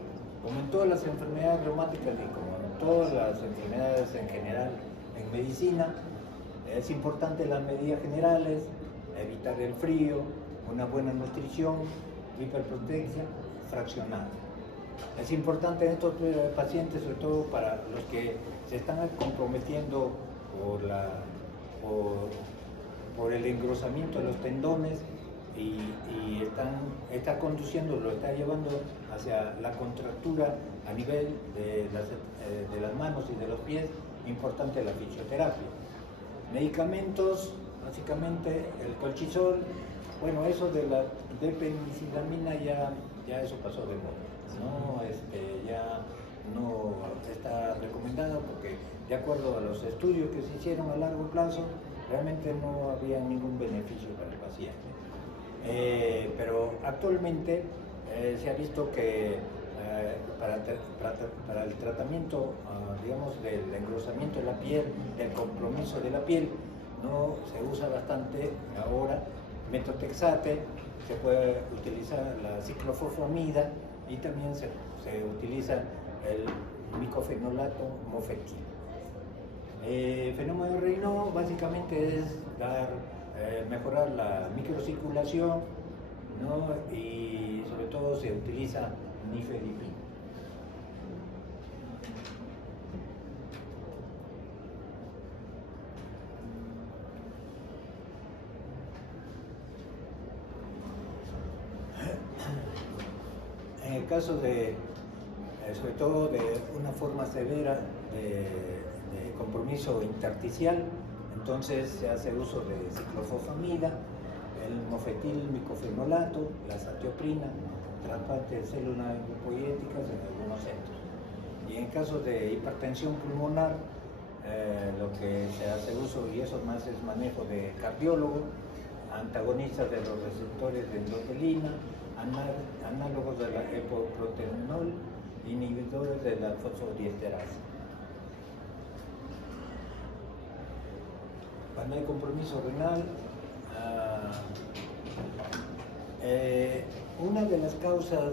como en todas las enfermedades reumáticas y como en todas las enfermedades en general en medicina, es importante las medidas generales, evitar el frío, una buena nutrición, hiperprotección fraccionada. Es importante en estos pacientes, sobre todo para los que se están comprometiendo por el engrosamiento de los tendones y está conduciendo, lo está llevando hacia la contractura a nivel de las manos y de los pies, importante la fisioterapia. Medicamentos, básicamente el colchicol, bueno, eso de penicillamina ya eso pasó de moda. Ya no está recomendado porque de acuerdo a los estudios que se hicieron a largo plazo realmente no había ningún beneficio para el paciente. Pero actualmente se ha visto que para el tratamiento digamos del engrosamiento de la piel, del compromiso de la piel, no se usa bastante ahora metotrexate, se puede utilizar la ciclofosfamida y también se utiliza el micofenolato mofetil. Fenómeno de Raynaud básicamente es mejorar la microcirculación, ¿no? Y sobre todo se utiliza nifedipina. En el caso sobre todo de una forma severa de compromiso intersticial, entonces se hace uso de ciclofosfamida, el mofetil micofenolato, la satioprina, trasplante de células lipoidéticas en algunos centros. Y en caso de hipertensión pulmonar, lo que se hace uso, y eso más es manejo de cardiólogo, antagonistas de los receptores de endothelina, análogos de la epoprotenol, inhibidores de la fosfodiesterasa. Cuando hay compromiso renal, una de las causas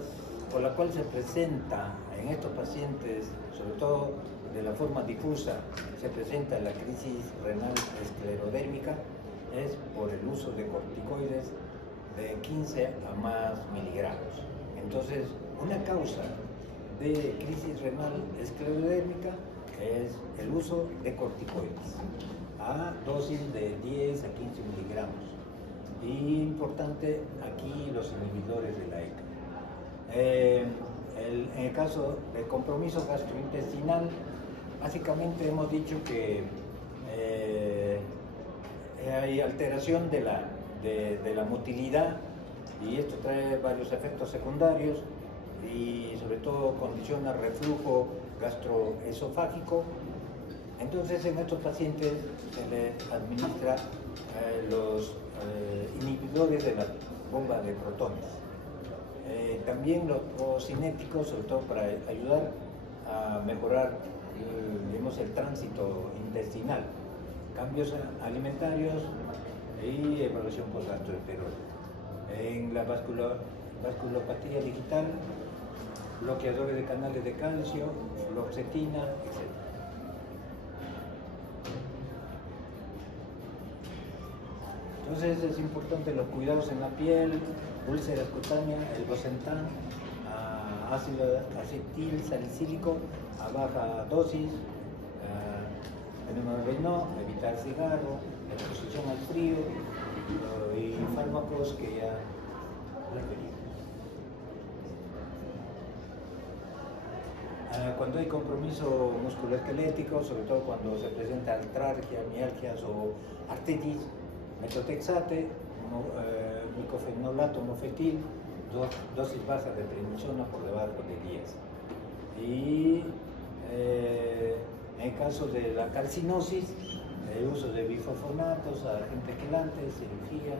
por la cual se presenta en estos pacientes, sobre todo de la forma difusa, se presenta la crisis renal esclerodérmica, es por el uso de corticoides de 15 a más miligramos. Entonces, una causa de crisis renal esclerodérmica es el uso de corticoides a dosis de 10 a 15 miligramos. Y importante aquí los inhibidores de la ECA. En el caso de compromiso gastrointestinal, básicamente hemos dicho que hay alteración de la motilidad y esto trae varios efectos secundarios y sobre todo condiciona reflujo gastroesofágico. Entonces en estos pacientes se les administra los inhibidores de la bomba de protones. También los procinéticos, sobre todo para ayudar a mejorar digamos, el tránsito intestinal, cambios alimentarios y evaluación postgastroenterólica. En la vasculopatía digital, bloqueadores de canales de calcio, fluoxetina, etc. Entonces es importante los cuidados en la piel, úlceras cutáneas, el Bosentan, ácido acetil salicílico a baja dosis, veneno, evitar cigarro, exposición al frío y fármacos que ya referí. Cuando hay compromiso musculoesquelético, sobre todo cuando se presenta artralgia, mialgias o artritis, metotrexate, micofenolato mofetil, dosis bajas de prednisona por debajo de 10. Y en caso de la carcinosis, el uso de bifosfonatos, agentes quelantes, cirugía.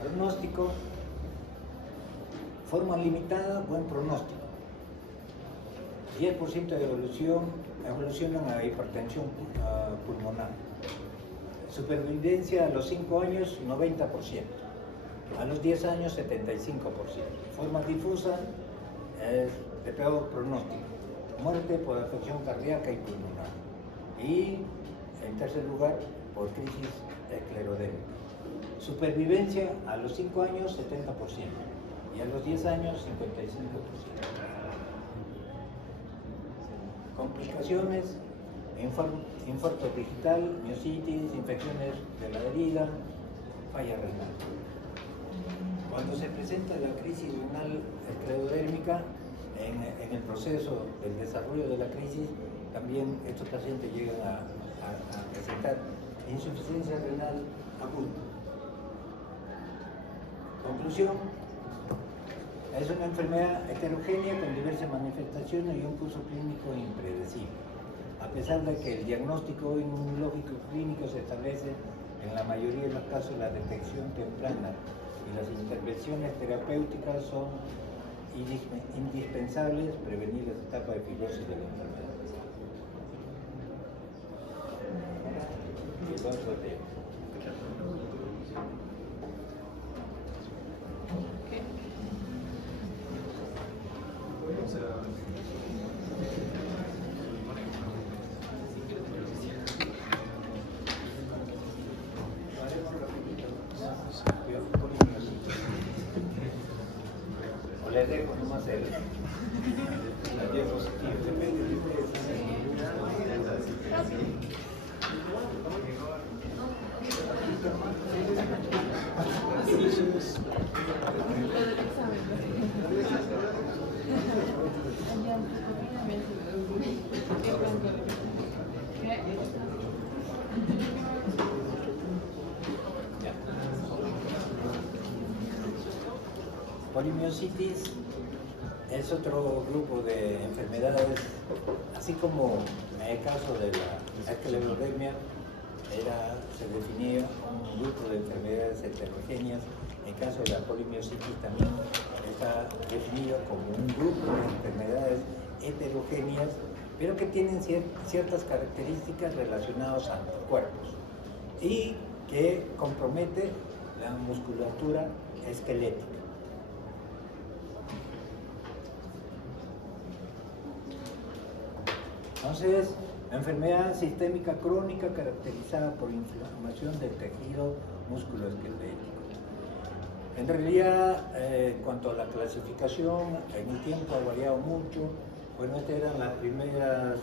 Pronóstico, forma limitada, buen pronóstico. 10% de evolucionan a hipertensión pulmonar. Supervivencia a los 5 años, 90%. A los 10 años, 75%. Forma difusa, es de peor pronóstico. Muerte por afección cardíaca y pulmonar. Y, en tercer lugar, por crisis esclerodérmica. Supervivencia a los 5 años, 70%. Y a los 10 años, 55%. Complicaciones, infarto digital, miositis, infecciones de la herida, falla renal. Cuando se presenta la crisis renal esclerodérmica, en el proceso del desarrollo de la crisis, también estos pacientes llegan a presentar insuficiencia renal aguda. Conclusión, es una enfermedad heterogénea con diversas manifestaciones y un curso clínico impredecible. A pesar de que el diagnóstico inmunológico clínico se establece en la mayoría de los casos la detección temprana y las intervenciones terapéuticas son indispensables prevenir las etapas de fibrosis de la enfermedad. O les dejo nomás la diapositiva, depende de ustedes. Polimiositis es otro grupo de enfermedades, así como en el caso de la esclerodermia, se definía un grupo de enfermedades heterogéneas. En el caso de la polimiositis también está definido como un grupo de enfermedades heterogéneas, pero que tienen ciertas características relacionadas a anticuerpos y que compromete la musculatura esquelética. Entonces, la enfermedad sistémica crónica caracterizada por inflamación del tejido musculoesquelético. En realidad, en cuanto a la clasificación, en el tiempo ha variado mucho. Bueno, estas eran las primeras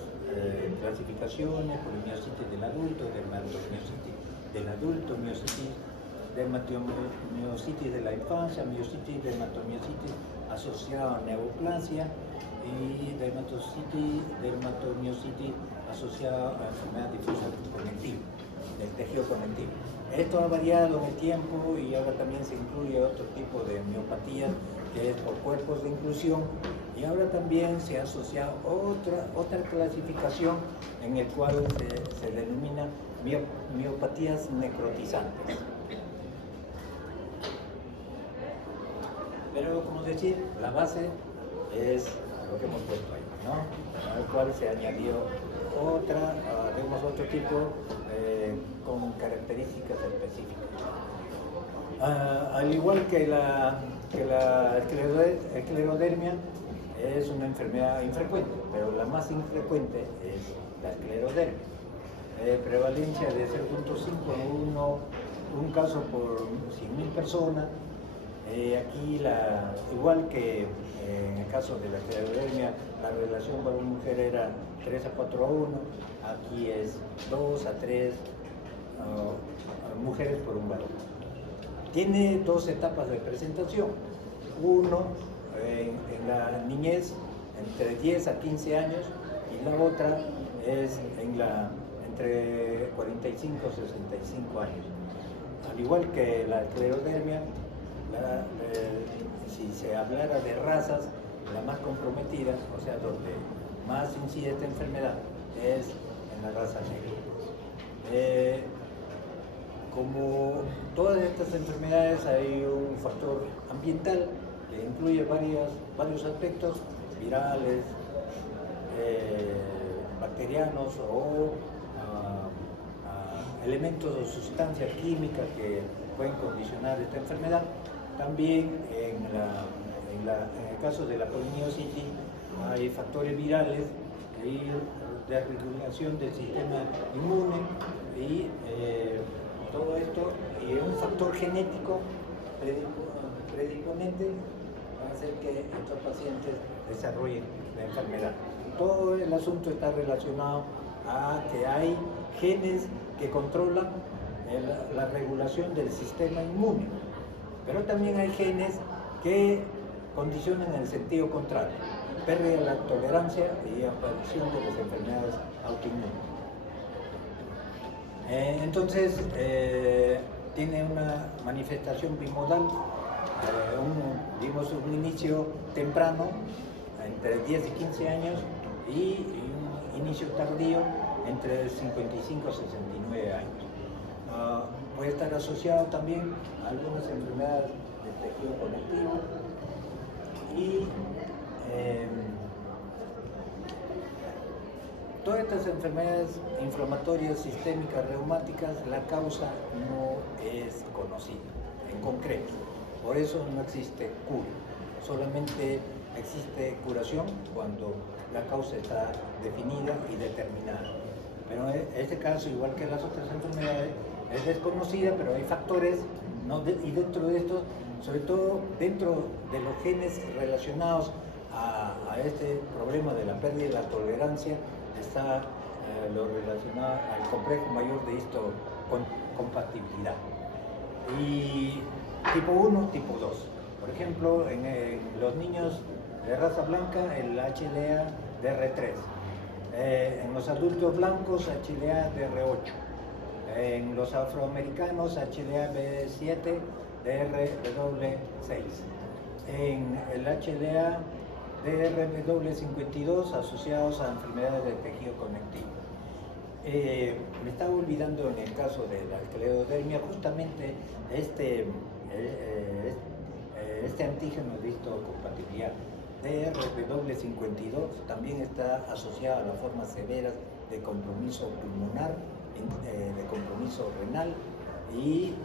clasificaciones: polimiositis del adulto, dermatomiositis del adulto, dermatomiositis de la infancia, miositis, dermatomiositis asociada a neoplasia y dermatomiositis asociada a enfermedad difusa conectiva, del tejido conectivo. Esto ha variado en el tiempo y ahora también se incluye otro tipo de miopatía que es por cuerpos de inclusión, y ahora también se asocia otra clasificación en el cual se denomina miopatías necrotizantes. Pero como decir, la base es lo que hemos puesto ahí, ¿no? Al cual se añadió otro tipo con características específicas. Al igual que la esclerodermia, es una enfermedad infrecuente, pero la más infrecuente es la esclerodermia. Prevalencia de 0.5, un caso por 100.000 personas. Aquí, igual que en el caso de la esclerodermia, la relación varón-mujer era 3 a 4 a 1, aquí es 2 a 3 mujeres por un varón. Tiene dos etapas de presentación. Uno en la niñez, entre 10 a 15 años, y la otra es entre 45 y 65 años. Al igual que la esclerodermia, si se hablara de razas, la más comprometida, o sea, donde más incide esta enfermedad, es en la raza negra. Como todas estas enfermedades, hay un factor ambiental que incluye varios aspectos: virales, bacterianos o elementos o sustancias químicas que pueden condicionar esta enfermedad. También en el caso de la polimiositis hay factores virales y de regulación del sistema inmune, y todo esto, y un factor genético predisponente va a hacer que estos pacientes desarrollen la enfermedad. Todo el asunto está relacionado a que hay genes que controlan la regulación del sistema inmune, pero también hay genes que condicionan en el sentido contrario: pérdida de la tolerancia y aparición de las enfermedades autoinmunes. Entonces, tiene una manifestación bimodal, un inicio temprano, entre 10 y 15 años, y un inicio tardío, entre 55 y 69 años. Puede estar asociado también a algunas enfermedades del tejido conectivo y todas estas enfermedades inflamatorias sistémicas reumáticas, la causa no es conocida en concreto. Por eso no existe cura. Solamente existe curación cuando la causa está definida y determinada. Pero en este caso, igual que las otras enfermedades, es desconocida, pero hay factores, y dentro de esto, sobre todo dentro de los genes relacionados a este problema de la pérdida de la tolerancia, está lo relacionado al complejo mayor de histocompatibilidad. Y tipo 1, tipo 2. Por ejemplo, en los niños de raza blanca, el HLA-DR3. En los adultos blancos, HLA-DR8. En los afroamericanos, HLA-B7, DRW6. En el HLA-DRW52, asociados a enfermedades del tejido conectivo. Me estaba olvidando en el caso de la esclerodermia, justamente este antígeno de histocompatibilidad DRW52 también está asociado a las formas severas de compromiso pulmonar, de compromiso renal y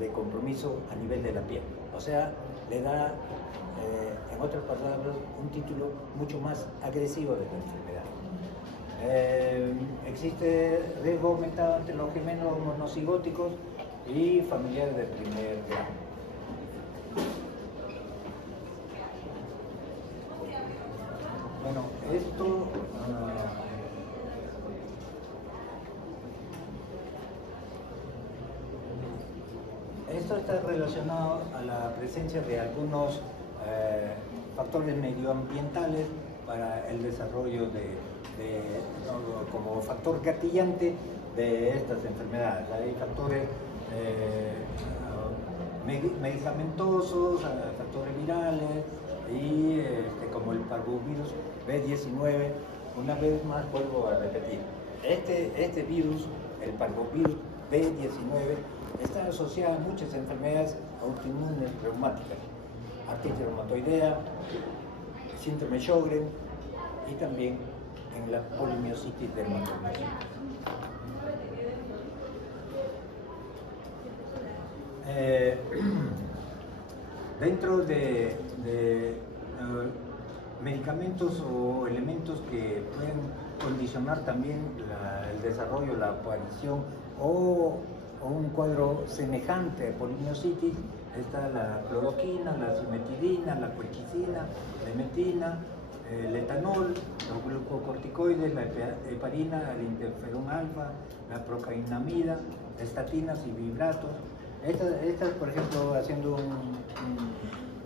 de compromiso a nivel de la piel. O sea, le da, en otras palabras, un título mucho más agresivo de la enfermedad. Existe riesgo aumentado entre los gemelos monocigóticos y familiares de primer grado. Bueno, esto está relacionado a la presencia de algunos factores medioambientales para el desarrollo como factor gatillante de estas enfermedades. Hay factores medicamentosos, factores virales y como el parvovirus B19. Una vez más vuelvo a repetir, este virus, el parvovirus B19, está asociado a muchas enfermedades autoinmunes reumáticas, artritis reumatoidea, síndrome de Sjögren y también en la polimiositis dermatológica. Dentro de medicamentos o elementos que pueden condicionar también el desarrollo, la aparición o un cuadro semejante a polimiositis, está la cloroquina, la cimetidina, la colchicina, la emetina, el etanol, los glucocorticoides, la heparina, el interferón alfa, la procainamida, estatinas y vibratos. Estas, por ejemplo, haciendo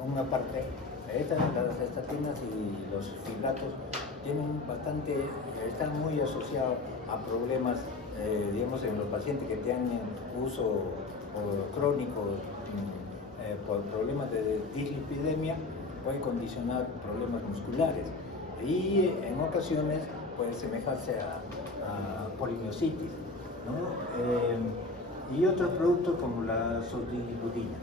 una parte, las estatinas y los fibratos están muy asociados a problemas, digamos, en los pacientes que tienen uso crónico por problemas de dislipidemia, puede condicionar problemas musculares y en ocasiones puede semejarse a polimiositis, ¿no? Y otros productos como la sodiludina.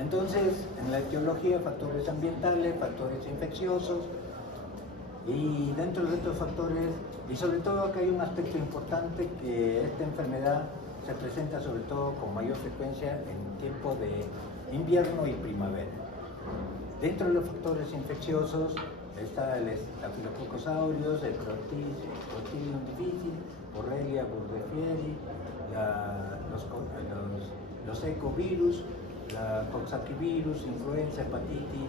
Entonces, en la etiología, factores ambientales, factores infecciosos, y dentro de estos factores, y sobre todo acá hay un aspecto importante, que esta enfermedad se presenta sobre todo con mayor frecuencia en tiempo de invierno y primavera. Dentro de los factores infecciosos está el Staphylococcus aureus, el Clostridium difficile, Borrelia burgdorferi, los ecovirus, la coxsackievirus, influenza, hepatitis,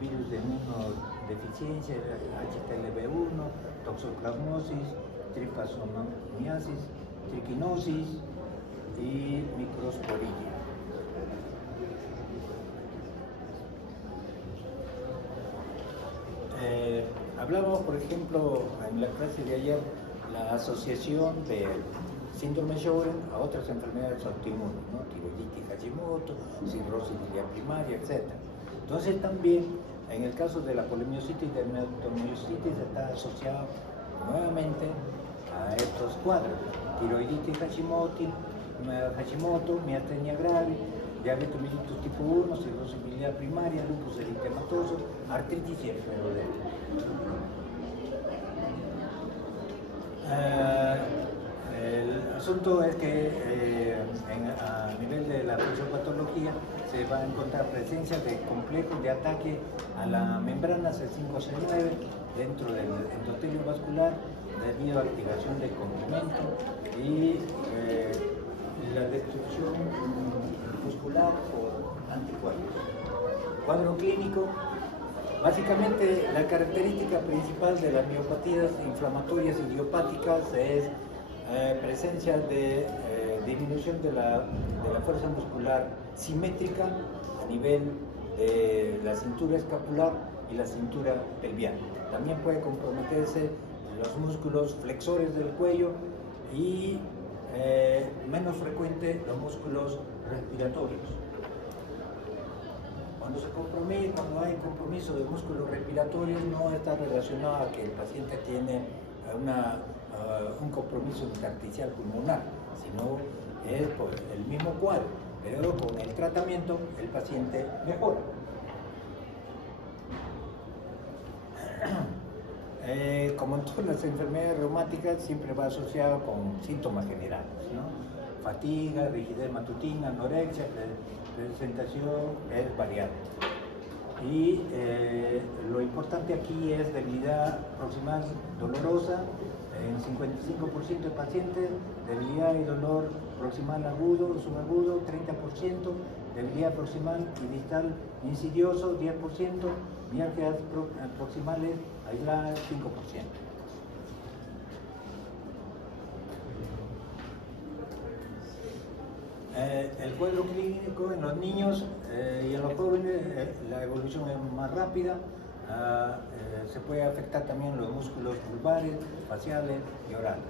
virus de inmunodeficiencia, HTLV1, toxoplasmosis, tripazomiasis, triquinosis y microsporidia. Hablamos, por ejemplo, en la clase de ayer, la asociación de síndrome de Sjögren a otras enfermedades autoinmunes, ¿no? Tiroiditis Hashimoto, cirrosis biliar primaria, etc. Entonces también, en el caso de la polimiositis y dermatomiositis, está asociado nuevamente a estos cuadros: tiroiditis Hashimoto, miastenia gravis, diabetes mellitus tipo 1, cirrosis biliar primaria, lupus eritematoso, artritis y esclerodermia. El asunto es que a nivel de la fisiopatología se va a encontrar presencia de complejos de ataque a la membrana C5-C9 dentro del endotelio vascular debido a activación del complemento y la destrucción muscular por anticuerpos. Cuadro clínico: básicamente la característica principal de las miopatías inflamatorias idiopáticas es presencia de disminución de la fuerza muscular simétrica a nivel de la cintura escapular y la cintura pelviana. También puede comprometerse los músculos flexores del cuello y menos frecuente los músculos respiratorios. Cuando hay compromiso de músculos respiratorios, no está relacionado a que el paciente tiene un compromiso intersticial pulmonar, sino es por el mismo cuadro, pero con el tratamiento el paciente mejora. Como en todas las enfermedades reumáticas, siempre va asociado con síntomas generales, ¿no? Fatiga, rigidez matutina, anorexia, presentación es variable. Y lo importante aquí es debilidad proximal dolorosa en 55% de pacientes, debilidad y dolor proximal agudo, subagudo 30%, debilidad proximal y distal insidioso 10%, mialgias proximales aisladas 5%. El cuadro clínico en los niños y en los jóvenes, la evolución es más rápida, se puede afectar también los músculos vulvares, faciales y orales.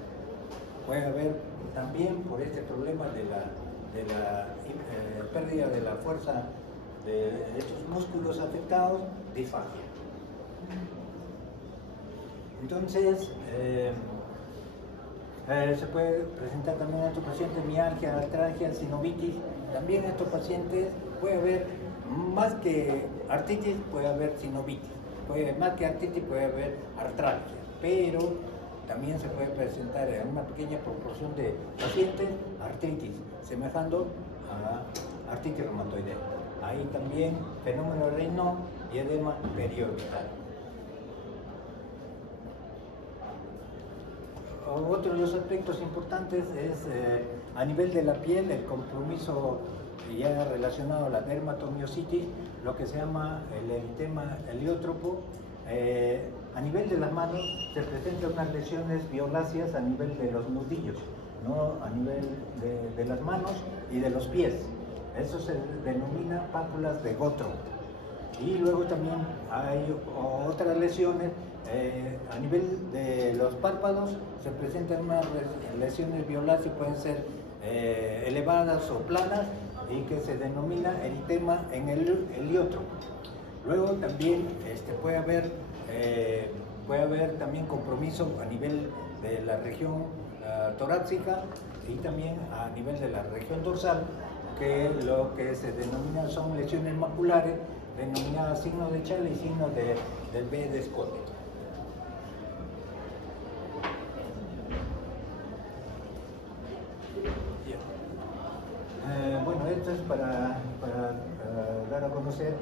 Puede haber también por este problema de la pérdida de la fuerza de estos músculos afectados, disfagia. Entonces, se puede presentar también a estos pacientes mialgia, artralgia, sinovitis. También a estos pacientes puede haber, más que artritis, puede haber sinovitis. Más que artritis puede haber artralgia, pero también se puede presentar en una pequeña proporción de pacientes artritis, semejando a artritis reumatoidea. Ahí también fenómeno de Raynaud y edema periorbital. Otro de los aspectos importantes es a nivel de la piel, el compromiso ya relacionado a la dermatomiositis, lo que se llama el eritema heliótropo. A nivel de las manos se presentan unas lesiones violáceas a nivel de los nudillos, ¿no? A nivel de las manos y de los pies. Eso se denomina pápulas de Gottron. Y luego también hay otras lesiones a nivel de los párpados, se presentan unas lesiones violáceas, pueden ser elevadas o planas, y que se denomina eritema en el heliótropo. Luego también puede haber también compromiso a nivel de la región torácica y también a nivel de la región dorsal, que lo que se denomina son lesiones maculares, denominadas signos de Chale y signos del B de Scott. Bueno, esto es para dar a conocer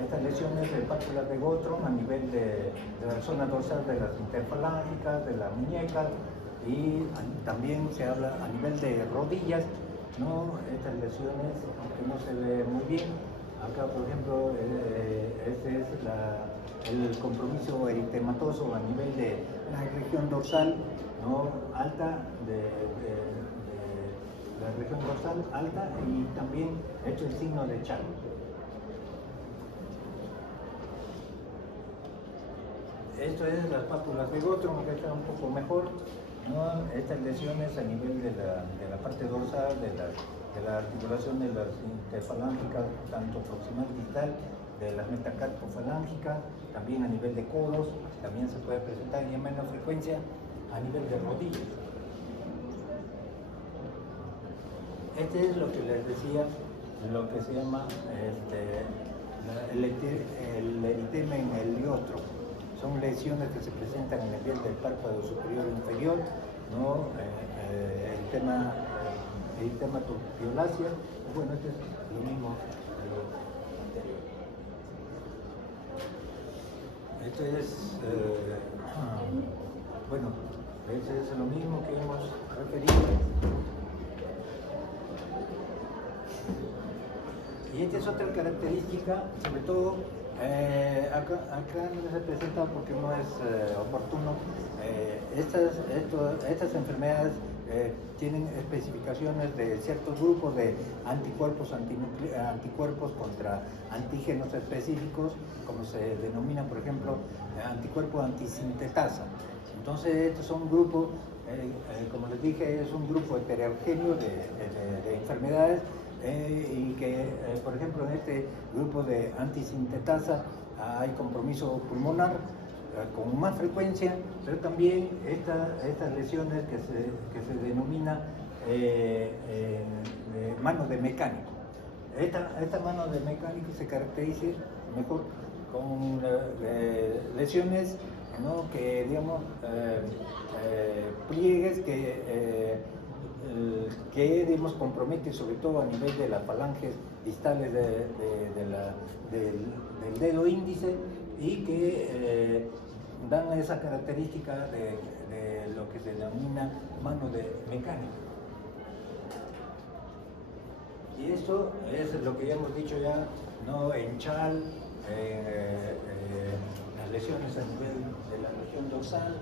estas lesiones de pápulas de Gottron a nivel de la zona dorsal de las interfalángicas, de las muñecas, y también se habla a nivel de rodillas, ¿no? Estas lesiones, aunque no se ve muy bien. Acá, por ejemplo, este es el compromiso eritematoso a nivel de la región dorsal, ¿no? Alta, la región dorsal alta, y también hecho el signo de Chale. Esto es las pápulas de Gottron, que está un poco mejor, ¿no? Estas lesiones a nivel de la parte dorsal, de la articulación de las interfalángicas, tanto proximal y distal, de las metacarpofalángicas, también a nivel de codos, también se puede presentar y en menos frecuencia a nivel de rodillas. Este es lo que les decía, lo que se llama el eritema en el heliótropo. Son lesiones que se presentan en el piel del párpado superior e inferior, ¿no? Eritema violácea. Bueno, este es lo mismo de lo anterior. Esto es, bueno, este es lo mismo que hemos referido. Y esta es otra característica, sobre todo, acá no se presenta porque no es oportuno. Estas enfermedades tienen especificaciones de ciertos grupos de anticuerpos, anticuerpos contra antígenos específicos, como se denomina, por ejemplo, anticuerpo antisintetasa. Entonces, estos son grupos, como les dije, es un grupo heterogéneo de enfermedades y que, por ejemplo, en este grupo de antisintetasa hay compromiso pulmonar con más frecuencia, pero también estas lesiones que se denomina mano de mecánico. Esta mano de mecánico se caracteriza mejor con lesiones, ¿no? Que, digamos, pliegues que digamos, comprometen sobre todo a nivel de las falanges distales del dedo índice y que dan esa característica de lo que se denomina mano de mecánico. Y eso es lo que ya hemos dicho ya, ¿no? En CHAL, las lesiones a nivel de la región dorsal,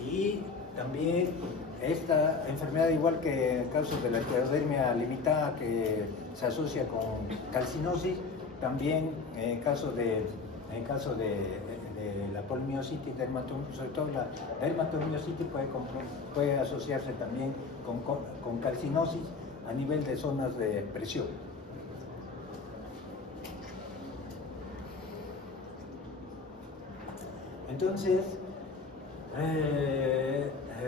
y también esta enfermedad, igual que en casos de la esclerodermia limitada que se asocia con calcinosis, también en caso de la polimiositis, sobre todo la dermatomiositis puede asociarse también con calcinosis a nivel de zonas de presión. Entonces,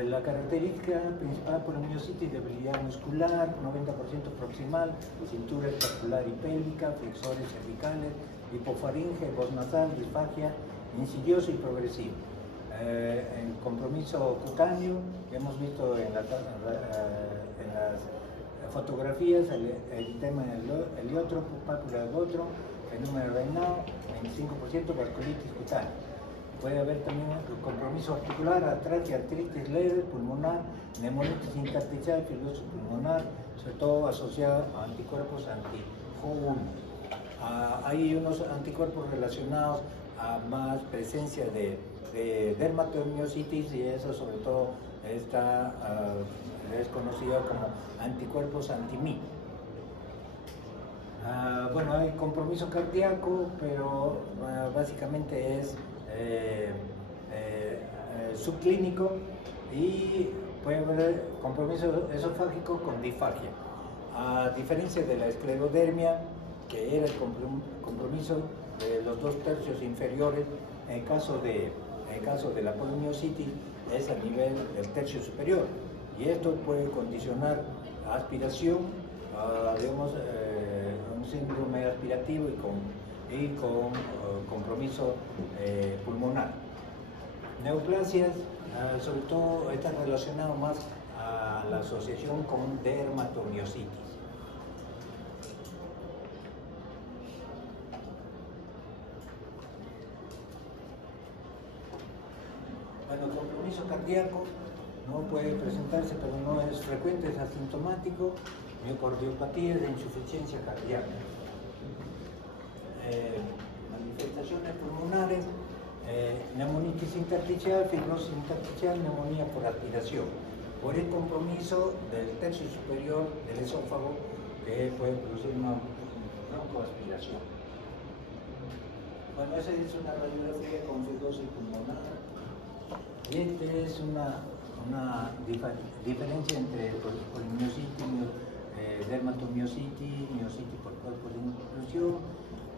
la característica principal por la miositis: debilidad muscular, 90% proximal, cintura escapular y pélvica, flexores cervicales, hipofaringe, voz nasal, disfagia, insidioso y progresivo. El compromiso cutáneo que hemos visto en las fotografías: el eritema heliotrópico, pápula de Botro, fenómeno Raynaud, 25%, vasculitis cutánea. Puede haber también compromiso articular, atractia, artritis leve, pulmonar, neumonitis intersticial, fibrosis pulmonar, sobre todo asociada a anticuerpos anti-HO1. Hay unos anticuerpos relacionados a más presencia de dermatomiositis, y eso sobre todo es conocido como anticuerpos anti-MI. Bueno, hay compromiso cardíaco, pero básicamente es subclínico, y puede haber compromiso esofágico con disfagia. A diferencia de la esclerodermia, que era el compromiso de los 2/3 inferiores, en caso de la polimiositis es a nivel del tercio superior, y esto puede condicionar aspiración, digamos, un síndrome aspirativo y con compromiso pulmonar. Neoplasias, sobre todo, están relacionadas más a la asociación con dermatomiositis. Bueno, el compromiso cardíaco no puede presentarse, pero no es frecuente, es asintomático: miocardiopatías de insuficiencia cardíaca. Manifestaciones pulmonares: neumonitis intersticial, fibrosis intersticial, neumonía por aspiración, por el compromiso del tercio superior del esófago, que puede producir una broncoaspiración. Bueno, esa es una radiografía con fibrosis pulmonar, y esta es una diferencia entre polimiositis, dermatomiositis, miositis por cuerpo de inclusión,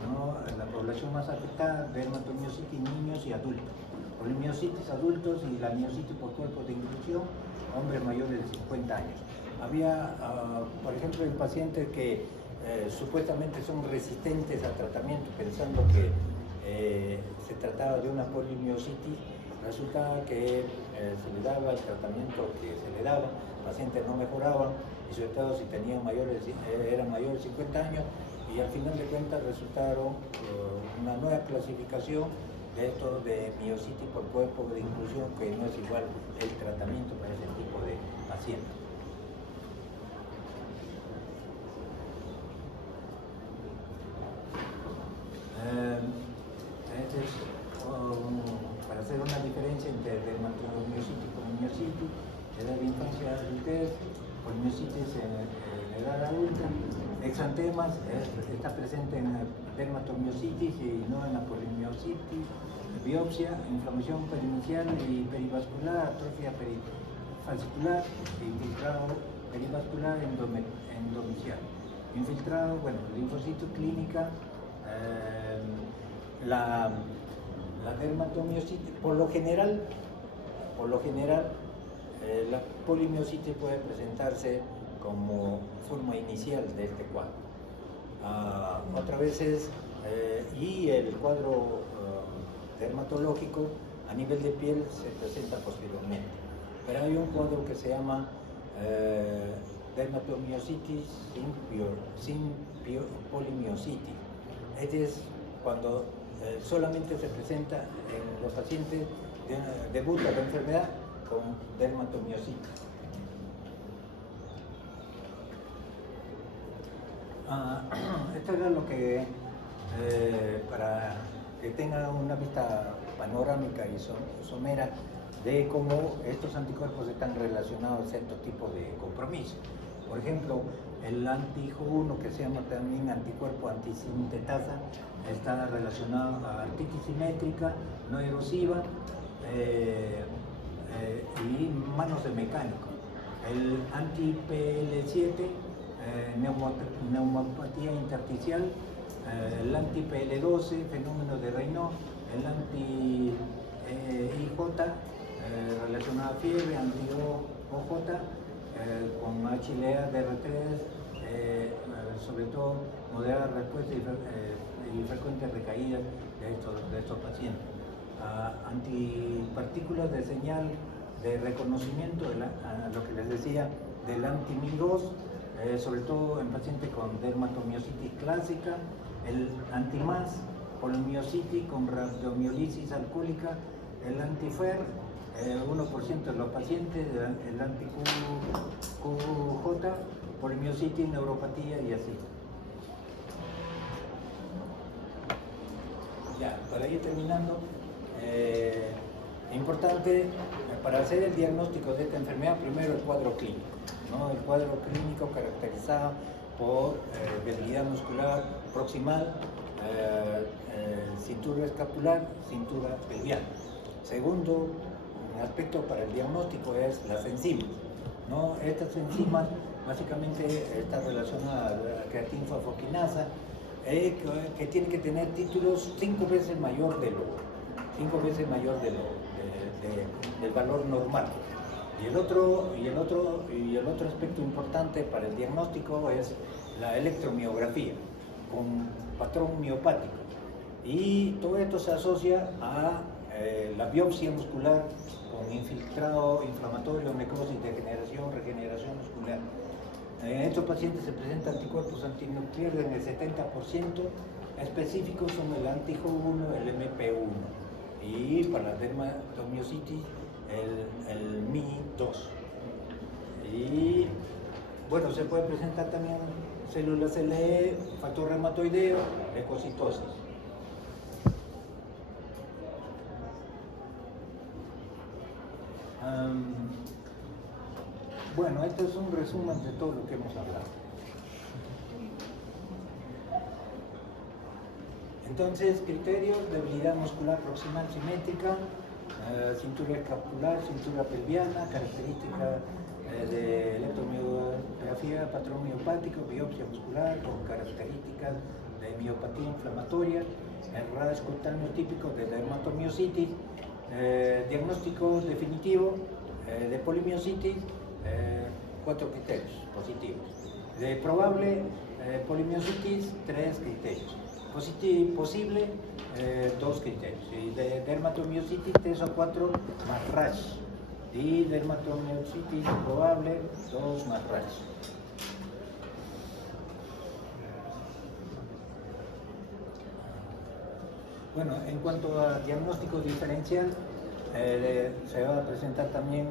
¿no? La población más afectada: dermatomiositis, niños y adultos; polimiositis, adultos; y la miositis por cuerpo de inclusión, hombres mayores de 50 años. Había, por ejemplo, el paciente que supuestamente son resistentes al tratamiento, pensando que se trataba de una polimiositis. Resultaba que se le daba el tratamiento que se le daba, pacientes no mejoraban, y sobre todo si tenían eran mayores de 50 años, y al final de cuentas resultaron una nueva clasificación de esto de miositis por cuerpo de inclusión, que no es igual el tratamiento para ese tipo de pacientes. Para hacer una diferencia entre dermatomiositis y polimiositis: edad de infancia, adultez; polimiositis en edad adulta; exantemas, está presente en la dermatomiositis y no en la polimiositis; biopsia, inflamación periinicial y perivascular; atrofia fascicular, infiltrado perivascular endomicial. Infiltrado, bueno, linfocitos clínica, la dermatomiositis, por lo general, la polimiositis puede presentarse como forma inicial de este cuadro. Otras veces, y el cuadro dermatológico a nivel de piel se presenta posteriormente. Pero hay un cuadro que se llama dermatomiositis sin polimiositis. Este es cuando solamente se presenta en los pacientes, debuta la enfermedad con dermatomiositis. Esto era lo que, para que tengan una vista panorámica y somera de cómo estos anticuerpos están relacionados a ciertos tipos de compromiso. Por ejemplo, el anti-Ig1, que se llama también anticuerpo antisintetasa, está relacionado a artritis simétrica, no erosiva y manos de mecánico. El anti-PL7, neumopatía intersticial, el anti-PL12, fenómeno de Raynaud, el anti-IJ, relacionado a fiebre, anti-OJ, con HLA, DR3, sobre todo moderada respuesta y frecuentes recaídas de estos pacientes. Antipartículas de señal de reconocimiento, lo que les decía, del anti-Mi2, sobre todo en pacientes con dermatomiositis clásica, el anti-MAS, polimiositis con rhabdomiolisis alcohólica, el anti-FER, 1% de los pacientes, el anti-QJ, polimiositis, neuropatía y así. Ya, para ir terminando, importante para hacer el diagnóstico de esta enfermedad, primero el cuadro clínico, ¿no? El cuadro clínico caracterizado por debilidad muscular proximal, cintura escapular, cintura pelviana. Segundo aspecto para el diagnóstico es las enzimas, ¿no? Estas enzimas básicamente están relacionadas a la creatinfosfoquinasa, que tiene que tener títulos 5 veces mayor del valor normal. Y el otro aspecto importante para el diagnóstico es la electromiografía con patrón miopático. Y todo esto se asocia a la biopsia muscular con infiltrado inflamatorio, necrosis, degeneración, regeneración muscular. En estos pacientes se presentan anticuerpos antinucleares en el 70%, específicos son el anti-Ig1, el MP1, y para la dermatomiositis el Mi2. Y bueno, se puede presentar también células LE, factor reumatoideo, leucocitosis. Bueno, esto es un resumen de todo lo que hemos hablado. Entonces, criterios: debilidad muscular proximal simétrica, cintura escapular, cintura pelviana, característica de electromiografía, patrón miopático, biopsia muscular con características de miopatía inflamatoria, el rash cutáneo típico de dermatomiositis, diagnóstico definitivo de polimiositis, 4 criterios positivos. De probable polimiositis, 3 criterios. Posible, 2 criterios. Y de dermatomiositis, 3 o 4 más rash. Y dermatomiositis probable, 2 más rash. Bueno, en cuanto a diagnóstico diferencial, se va a presentar también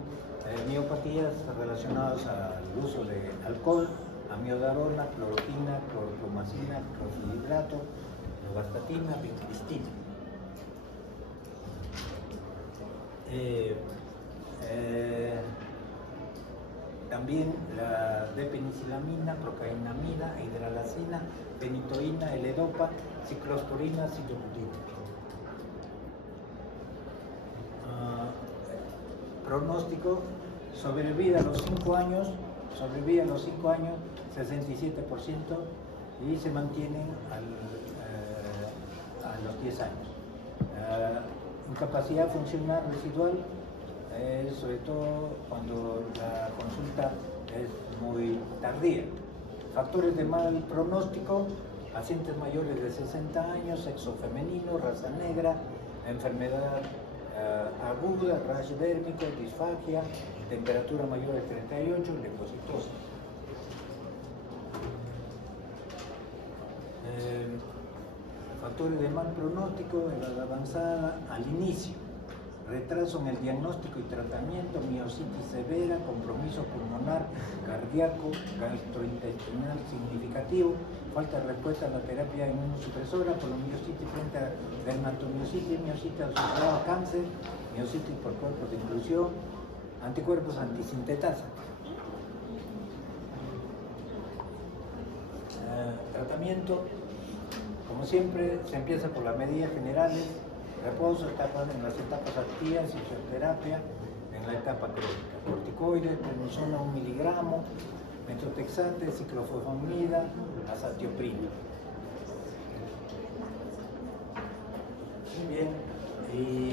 miopatías relacionadas al uso de alcohol, amiodarona, cloroquina, clorpromazina, clorfibrilato, robastatina, vincristina. También la depenicilamina, procainamida, hidralazina, benitoína, L-dopa, ciclosporina, sitobutina. Pronóstico: Sobrevive a los 5 años, 67%, y se mantienen a los 10 años. Incapacidad funcional residual, sobre todo cuando la consulta es muy tardía. Factores de mal pronóstico: pacientes mayores de 60 años, sexo femenino, raza negra, enfermedad aguda, rash dérmico, disfagia, temperatura mayor de 38, leucocitosis. Factores de mal pronóstico, edad avanzada, al inicio: retraso en el diagnóstico y tratamiento, miositis severa, compromiso pulmonar, cardíaco, gastrointestinal significativo, falta de respuesta a la terapia inmunosupresora, poliomiositis frente a dermatomiositis, miositis asociada a cáncer, miositis por cuerpos de inclusión, anticuerpos antisintetasa. Tratamiento, como siempre, se empieza por las medidas generales: reposo, en las etapas activas, fisioterapia en la etapa crónica, corticoides, prednisona 1 miligramo, metotrexate, ciclofosfamida, azatioprina. Bien, y